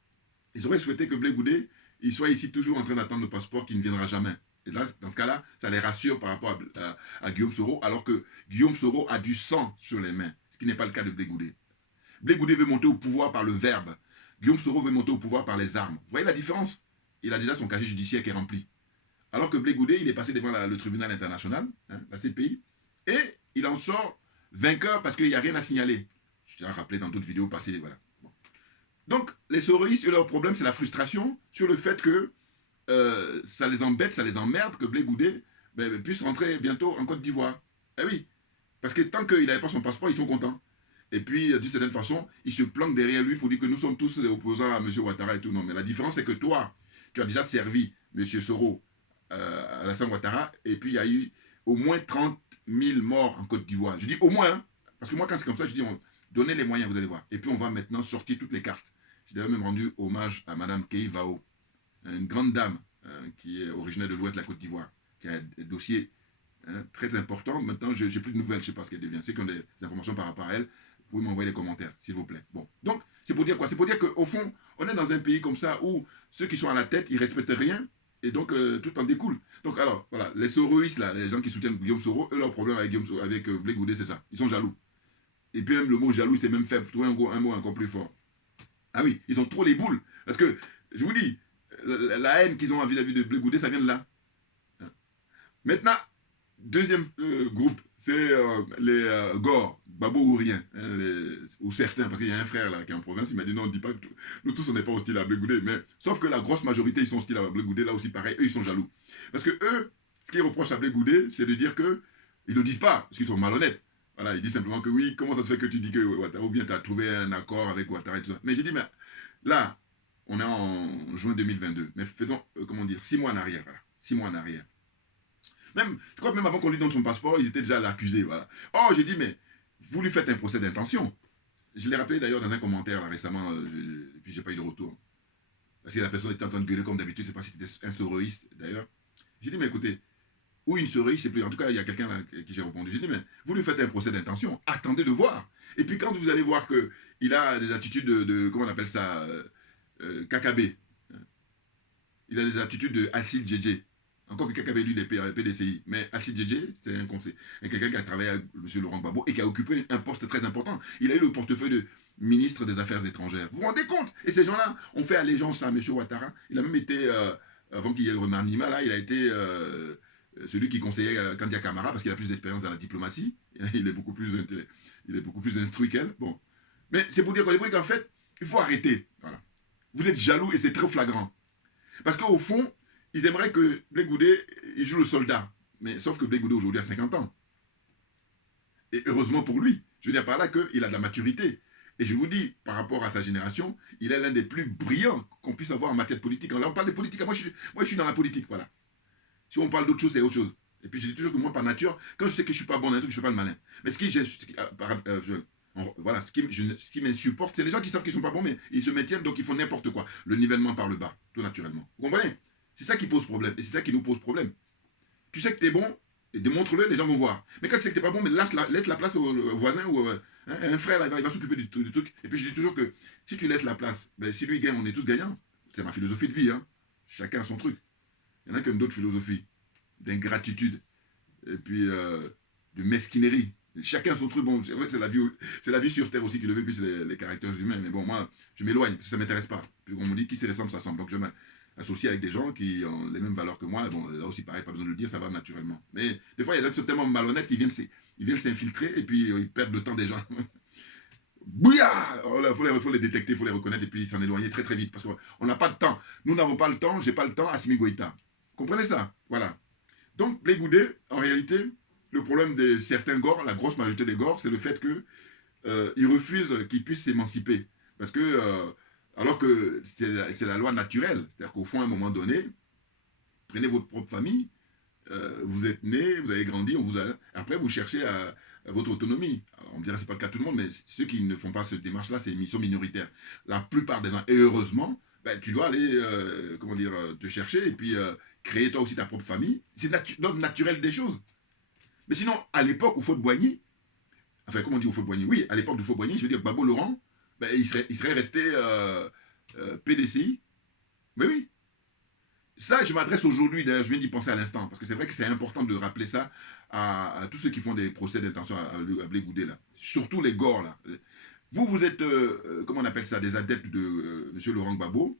ils auraient souhaité que Blé Goudé, il soit ici toujours en train d'attendre le passeport qui ne viendra jamais. Et là, dans ce cas-là, ça les rassure par rapport à Guillaume Soro, alors que Guillaume Soro a du sang sur les mains, ce qui n'est pas le cas de Blé Goudé. Blé Goudé veut monter au pouvoir par le verbe. Guillaume Soro veut monter au pouvoir par les armes. Vous voyez la différence? Il a déjà son casier judiciaire qui est rempli. Alors que Blé Goudé, il est passé devant le tribunal international, hein, la CPI, et il en sort vainqueur parce qu'il n'y a rien à signaler. Je t'ai rappelé dans d'autres vidéos passées, voilà. Donc, les soroïstes, leur problème, c'est la frustration sur le fait que ça les embête, ça les emmerde que Blé Goudé puisse rentrer bientôt en Côte d'Ivoire. Eh oui, parce que tant qu'il n'avait pas son passeport, ils sont contents. Et puis, d'une certaine façon, ils se planquent derrière lui pour dire que nous sommes tous les opposants à M. Ouattara et tout. Non, mais la différence, c'est que toi, tu as déjà servi M. Soro, Alassane Ouattara, et puis il y a eu au moins 30 000 morts en Côte d'Ivoire. Je dis au moins, hein, parce que moi, quand c'est comme ça, je dis, donnez les moyens, vous allez voir. Et puis, on va maintenant sortir toutes les cartes. J'ai d'ailleurs même rendu hommage à Mme Kei Vao, une grande dame qui est originaire de l'ouest de la Côte d'Ivoire, qui a un dossier très important. Maintenant, je n'ai plus de nouvelles, je ne sais pas ce qu'elle devient. C'est qu'on a des informations par rapport à elle. Vous pouvez m'envoyer des commentaires, s'il vous plaît. Bon, donc, c'est pour dire quoi? C'est pour dire qu'au fond, on est dans un pays comme ça où ceux qui sont à la tête, ils ne respectent rien. Et donc, tout en découle. Donc, alors, voilà, les soroïstes, là, les gens qui soutiennent Guillaume Soro, eux, leur problème avec Blé Goudé, c'est ça. Ils sont jaloux. Et puis même le mot jaloux, c'est même faible. Vous trouvez un mot encore plus fort. Ah oui, ils ont trop les boules. Parce que, je vous dis, la haine qu'ils ont vis-à-vis de Blé Goudé, ça vient de là. Maintenant, deuxième groupe, c'est les Gor, Babo ou rien, hein, ou certains, parce qu'il y a un frère là qui est en province, il m'a dit non, on ne dit pas que nous tous on n'est pas hostiles à Blé Goudé, mais sauf que la grosse majorité ils sont hostiles à Blé Goudé, là aussi pareil, eux ils sont jaloux. Parce que eux, ce qu'ils reprochent à Blé Goudé, c'est de dire que, ils ne le disent pas, parce qu'ils sont malhonnêtes. Voilà, ils disent simplement que oui, comment ça se fait que tu dis que Ouattara, ou bien tu as trouvé un accord avec Ouattara et tout ça. Mais j'ai dit, mais là, on est en juin 2022, mais faisons, comment dire, 6 mois en arrière, voilà, 6 mois en arrière. Même, je crois que même avant qu'on lui donne son passeport, ils étaient déjà à l'accuser, voilà. Oh, j'ai dit, mais vous lui faites un procès d'intention. Je l'ai rappelé d'ailleurs dans un commentaire là, récemment, et puis j'ai pas eu de retour. Parce que la personne était en train de gueuler comme d'habitude, je sais pas si c'était un soroïste d'ailleurs. J'ai dit, mais écoutez, ou une soroïste, je sais plus, en tout cas, il y a quelqu'un là qui j'ai répondu. J'ai dit, mais vous lui faites un procès d'intention, attendez de voir. Et puis quand vous allez voir qu'il a des attitudes comment on appelle ça, KKB, il a des attitudes de Acid JJ, Encore quelqu'un qui avait lu les PDCI. Mais Alcide Djedje, c'est un conseil. Quelqu'un qui a travaillé avec M. Laurent Gbagbo et qui a occupé un poste très important. Il a eu le portefeuille de ministre des Affaires étrangères. Vous vous rendez compte? Et ces gens-là ont fait allégeance à M. Ouattara. Il a même été, avant qu'il y ait le remaniement, là, il a été celui qui conseillait Kandia Camara parce qu'il a plus d'expérience dans la diplomatie. Il est beaucoup plus instruit qu'elle. Bon. Mais c'est pour dire qu'en fait, il faut arrêter. Voilà. Vous êtes jaloux et c'est très flagrant. Parce qu'au fond, ils aimeraient que Blé Goudé il joue le soldat. Mais sauf que Blé Goudé aujourd'hui a 50 ans. Et heureusement pour lui. Je veux dire par là qu'il a de la maturité. Et je vous dis, par rapport à sa génération, il est l'un des plus brillants qu'on puisse avoir en matière de politique. Là, on parle de politique. Moi, je suis dans la politique, voilà. Si on parle d'autre chose, c'est autre chose. Et puis, je dis toujours que moi, par nature, quand je sais que je ne suis pas bon dans un truc, je ne fais pas le malin. Mais voilà, ce qui m'insupporte, c'est les gens qui savent qu'ils ne sont pas bons, mais ils se maintiennent, donc ils font n'importe quoi. Le nivellement par le bas, tout naturellement. Vous comprenez? C'est ça qui pose problème. Et c'est ça qui nous pose problème. Tu sais que tu es bon, et démontre-le, les gens vont voir. Mais quand tu sais que tu n'es pas bon, mais laisse la place au voisin ou un frère, là, il va s'occuper du truc. Et puis je dis toujours que si tu laisses la place, ben, si lui gagne, on est tous gagnants. C'est ma philosophie de vie. Hein. Chacun a son truc. Il y en a qui ont d'autres philosophies, d'ingratitude, et puis de mesquinerie. Chacun a son truc. Bon, en fait, c'est la vie sur Terre aussi qui le veut, puis c'est les caractères humains. Mais bon, moi, je m'éloigne, parce que ça ne m'intéresse pas. Puis on me dit qui se ressemble, ça semble. Donc je m'associe avec des gens qui ont les mêmes valeurs que moi. Bon, là aussi, pareil, pas besoin de le dire, ça va naturellement. Mais des fois, il y a des gens tellement malhonnêtes qui viennent s'infiltrer, et puis ils perdent le temps des gens. Bouillard! Il faut les détecter, il faut les reconnaître, et puis s'en éloigner très très vite, parce qu'on n'a pas de temps. Nous n'avons pas le temps, j'ai pas le temps, Assimi Goïta. Comprenez ça? Voilà. Donc, Blé Goudé, en réalité, le problème de certains Gors, la grosse majorité des Gors, c'est le fait qu'ils refusent qu'ils puissent s'émanciper. Parce que, alors que c'est la loi naturelle, c'est-à-dire qu'au fond, à un moment donné, prenez votre propre famille, vous êtes né, vous avez grandi, après vous cherchez à votre autonomie. Alors, on me dirait que ce n'est pas le cas de tout le monde, mais ceux qui ne font pas cette démarche-là, ils sont minoritaires. La plupart des gens, et heureusement, ben, tu dois aller te chercher et puis créer toi aussi ta propre famille. C'est l'ordre naturel des choses. Mais sinon, à l'époque où Faute-Boigny, enfin, comment on dit où Faute-Boigny? Oui, à l'époque de Faute-Boigny, je veux dire, Gbagbo Laurent, ben, il serait resté PDCI. Mais oui. Ça, je m'adresse aujourd'hui, d'ailleurs, je viens d'y penser à l'instant, parce que c'est vrai que c'est important de rappeler ça à tous ceux qui font des procès d'intention à Blé Goudé, là. Surtout les Gors, là. Vous êtes, comment on appelle ça, des adeptes de M. Laurent Gbagbo.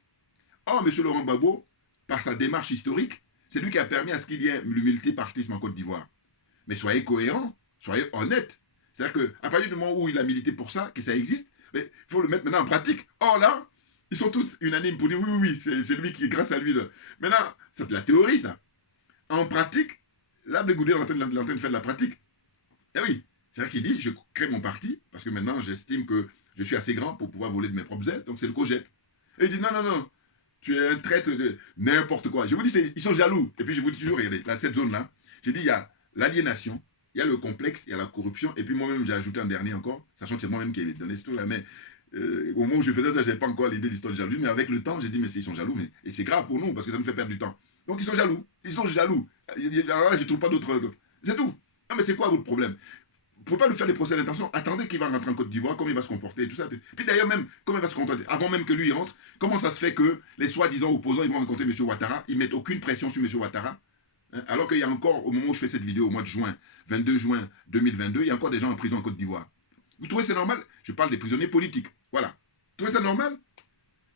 Or, M. Laurent Gbagbo, par sa démarche historique, c'est lui qui a permis à ce qu'il y ait le multipartisme en Côte d'Ivoire. Mais soyez cohérents, soyez honnêtes. C'est-à-dire qu'à partir du moment où il a milité pour ça, que ça existe, il faut le mettre maintenant en pratique. Or là, ils sont tous unanimes pour dire oui, c'est lui qui, grâce à lui. Maintenant, c'est de la théorie, ça. En pratique, là, Blé Goudé est en train de faire de la pratique. Eh oui, c'est vrai qu'il dit, je crée mon parti, parce que maintenant, j'estime que je suis assez grand pour pouvoir voler de mes propres ailes, donc c'est le COGEP. Et il dit, non, tu es un traître de n'importe quoi. Je vous dis, ils sont jaloux. Et puis je vous dis toujours, regardez, là, cette zone-là, j'ai dit, il y a l'aliénation, il y a le complexe, il y a la corruption, et puis moi-même, j'ai ajouté un dernier encore, sachant que c'est moi-même qui ai donné ce tour-là, mais au moment où je faisais ça, je n'avais pas encore l'idée de l'histoire de jalousie, mais avec le temps, j'ai dit, mais ils sont jaloux, et c'est grave pour nous, parce que ça nous fait perdre du temps. Donc ils sont jaloux. Alors là, je ne trouve pas d'autre. C'est tout. Non, mais c'est quoi votre problème? Vous ne pouvez pas lui faire des procès d'intention. Attendez qu'il va rentrer en Côte d'Ivoire, comment il va se comporter, et tout ça. Puis d'ailleurs, même, comment il va se comporter, avant même que lui il rentre, comment ça se fait que les soi-disant opposants, ils vont rencontrer M. Ouattara, ils ne mettent aucune pression sur M. Ouattara, hein, alors qu'il y a encore, au moment où je fais cette vidéo, au mois de juin, 22 juin 2022, il y a encore des gens en prison en Côte d'Ivoire. Vous trouvez ça normal? Je parle des prisonniers politiques. Voilà. Vous trouvez ça normal?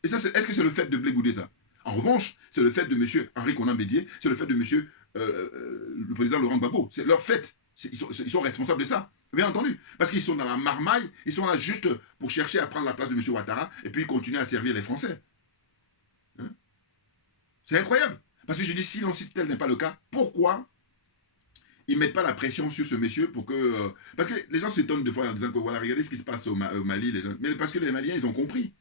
Et ça, est-ce que c'est le fait de Blé Goudé, ça? En revanche, c'est le fait de M. Henri Konan Bédié, c'est le fait de M. Le président Laurent Gbagbo. C'est leur fait. Ils sont responsables de ça. Bien entendu. Parce qu'ils sont dans la marmaille, ils sont là juste pour chercher à prendre la place de M. Ouattara et puis continuer à servir les Français. Hein? C'est incroyable. Parce que je dis, si tel n'est pas le cas, pourquoi ils ne mettent pas la pression sur ce monsieur pour que... parce que les gens s'étonnent des fois en disant que voilà, regardez ce qui se passe au Mali. Mais parce que les Maliens, ils ont compris.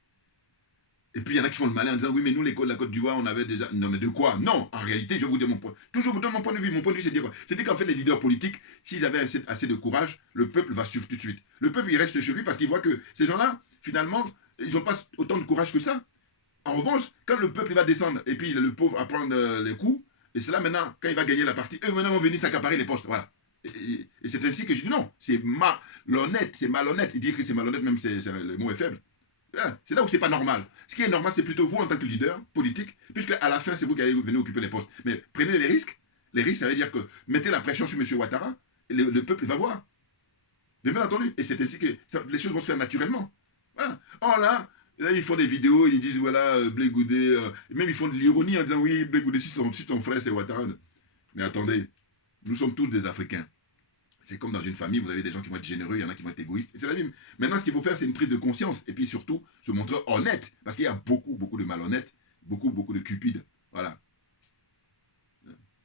Et puis il y en a qui font le malin en disant oui, mais nous, la Côte d'Ivoire, on avait déjà. Non, mais de quoi? Non, en réalité, je vais vous dire mon point. Toujours vous donne mon point de vue. Mon point de vue, c'est de dire quoi? C'est dire qu'en fait, les leaders politiques, s'ils avaient assez de courage, le peuple va suivre tout de suite. Le peuple, il reste chez lui parce qu'il voit que ces gens-là, finalement, ils n'ont pas autant de courage que ça. En revanche, quand le peuple il va descendre et puis le pauvre va prendre les coups, et c'est là maintenant, quand il va gagner la partie, eux maintenant vont venir s'accaparer les postes. Voilà. Et c'est ainsi que je dis non, c'est malhonnête, c'est malhonnête. Il dit que c'est malhonnête, même le mot est faible. C'est là où c'est pas normal. Ce qui est normal, c'est plutôt vous en tant que leader politique, puisque à la fin, c'est vous qui allez venir occuper les postes. Mais prenez les risques, Les risques, ça veut dire que mettez la pression sur M. Ouattara, et le peuple va voir. Mais bien entendu, et c'est ainsi que les choses vont se faire naturellement. Voilà. Oh là, ils font des vidéos, ils disent voilà, Blé Goudé, même ils font de l'ironie en disant oui, Blé Goudé, si ton frère c'est Ouattara. Mais attendez, nous sommes tous des Africains. C'est comme dans une famille, vous avez des gens qui vont être généreux, il y en a qui vont être égoïstes. C'est la même. Maintenant, ce qu'il faut faire, c'est une prise de conscience. Et puis surtout, se montrer honnête. Parce qu'il y a beaucoup de malhonnêtes, beaucoup de cupides. Voilà.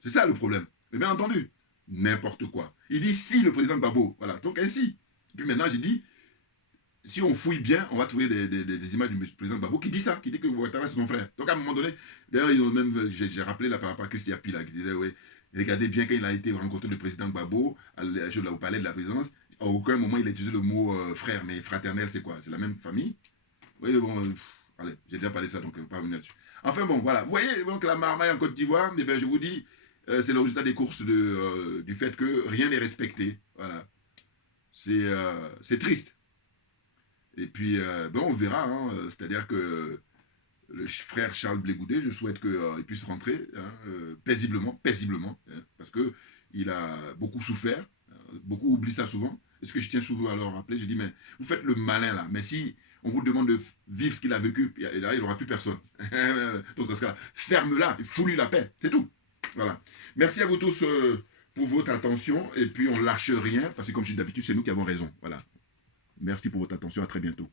C'est ça le problème. Mais bien entendu, n'importe quoi. Il dit si le président Gbagbo. Voilà. Donc ainsi. Et puis maintenant, j'ai dit, si on fouille bien, on va trouver des images du président Gbagbo qui dit ça, qui dit que Ouattara c'est son frère. Donc à un moment donné, d'ailleurs, j'ai rappelé là par rapport à Christian Pila qui disait, oui, regardez bien quand il a été rencontré le président Gbagbo au palais de la présidence, à aucun moment il a utilisé le mot frère, mais fraternel c'est quoi? C'est la même famille? Oui, bon, allez, j'ai déjà parlé de ça, donc pas revenir là-dessus. Enfin bon, voilà. Vous voyez, donc la marmaille en Côte d'Ivoire, eh bien, je vous dis, c'est le résultat des courses du fait que rien n'est respecté. Voilà. C'est triste. Et puis, bon, on verra. Hein, c'est-à-dire que le frère Charles Blé Goudé, je souhaite qu'il puisse rentrer paisiblement, hein, parce qu'il a beaucoup souffert. Beaucoup oublient ça souvent. Et ce que je tiens souvent à leur rappeler, je dis, mais vous faites le malin là. Mais si on vous demande de vivre ce qu'il a vécu, et là, il n'aura plus personne. Donc, dans ce cas-là, ferme-la, fous-lui la paix. C'est tout. Voilà. Merci à vous tous pour votre attention. Et puis, on ne lâche rien, parce que comme je dis d'habitude, c'est nous qui avons raison. Voilà. Merci pour votre attention. À très bientôt.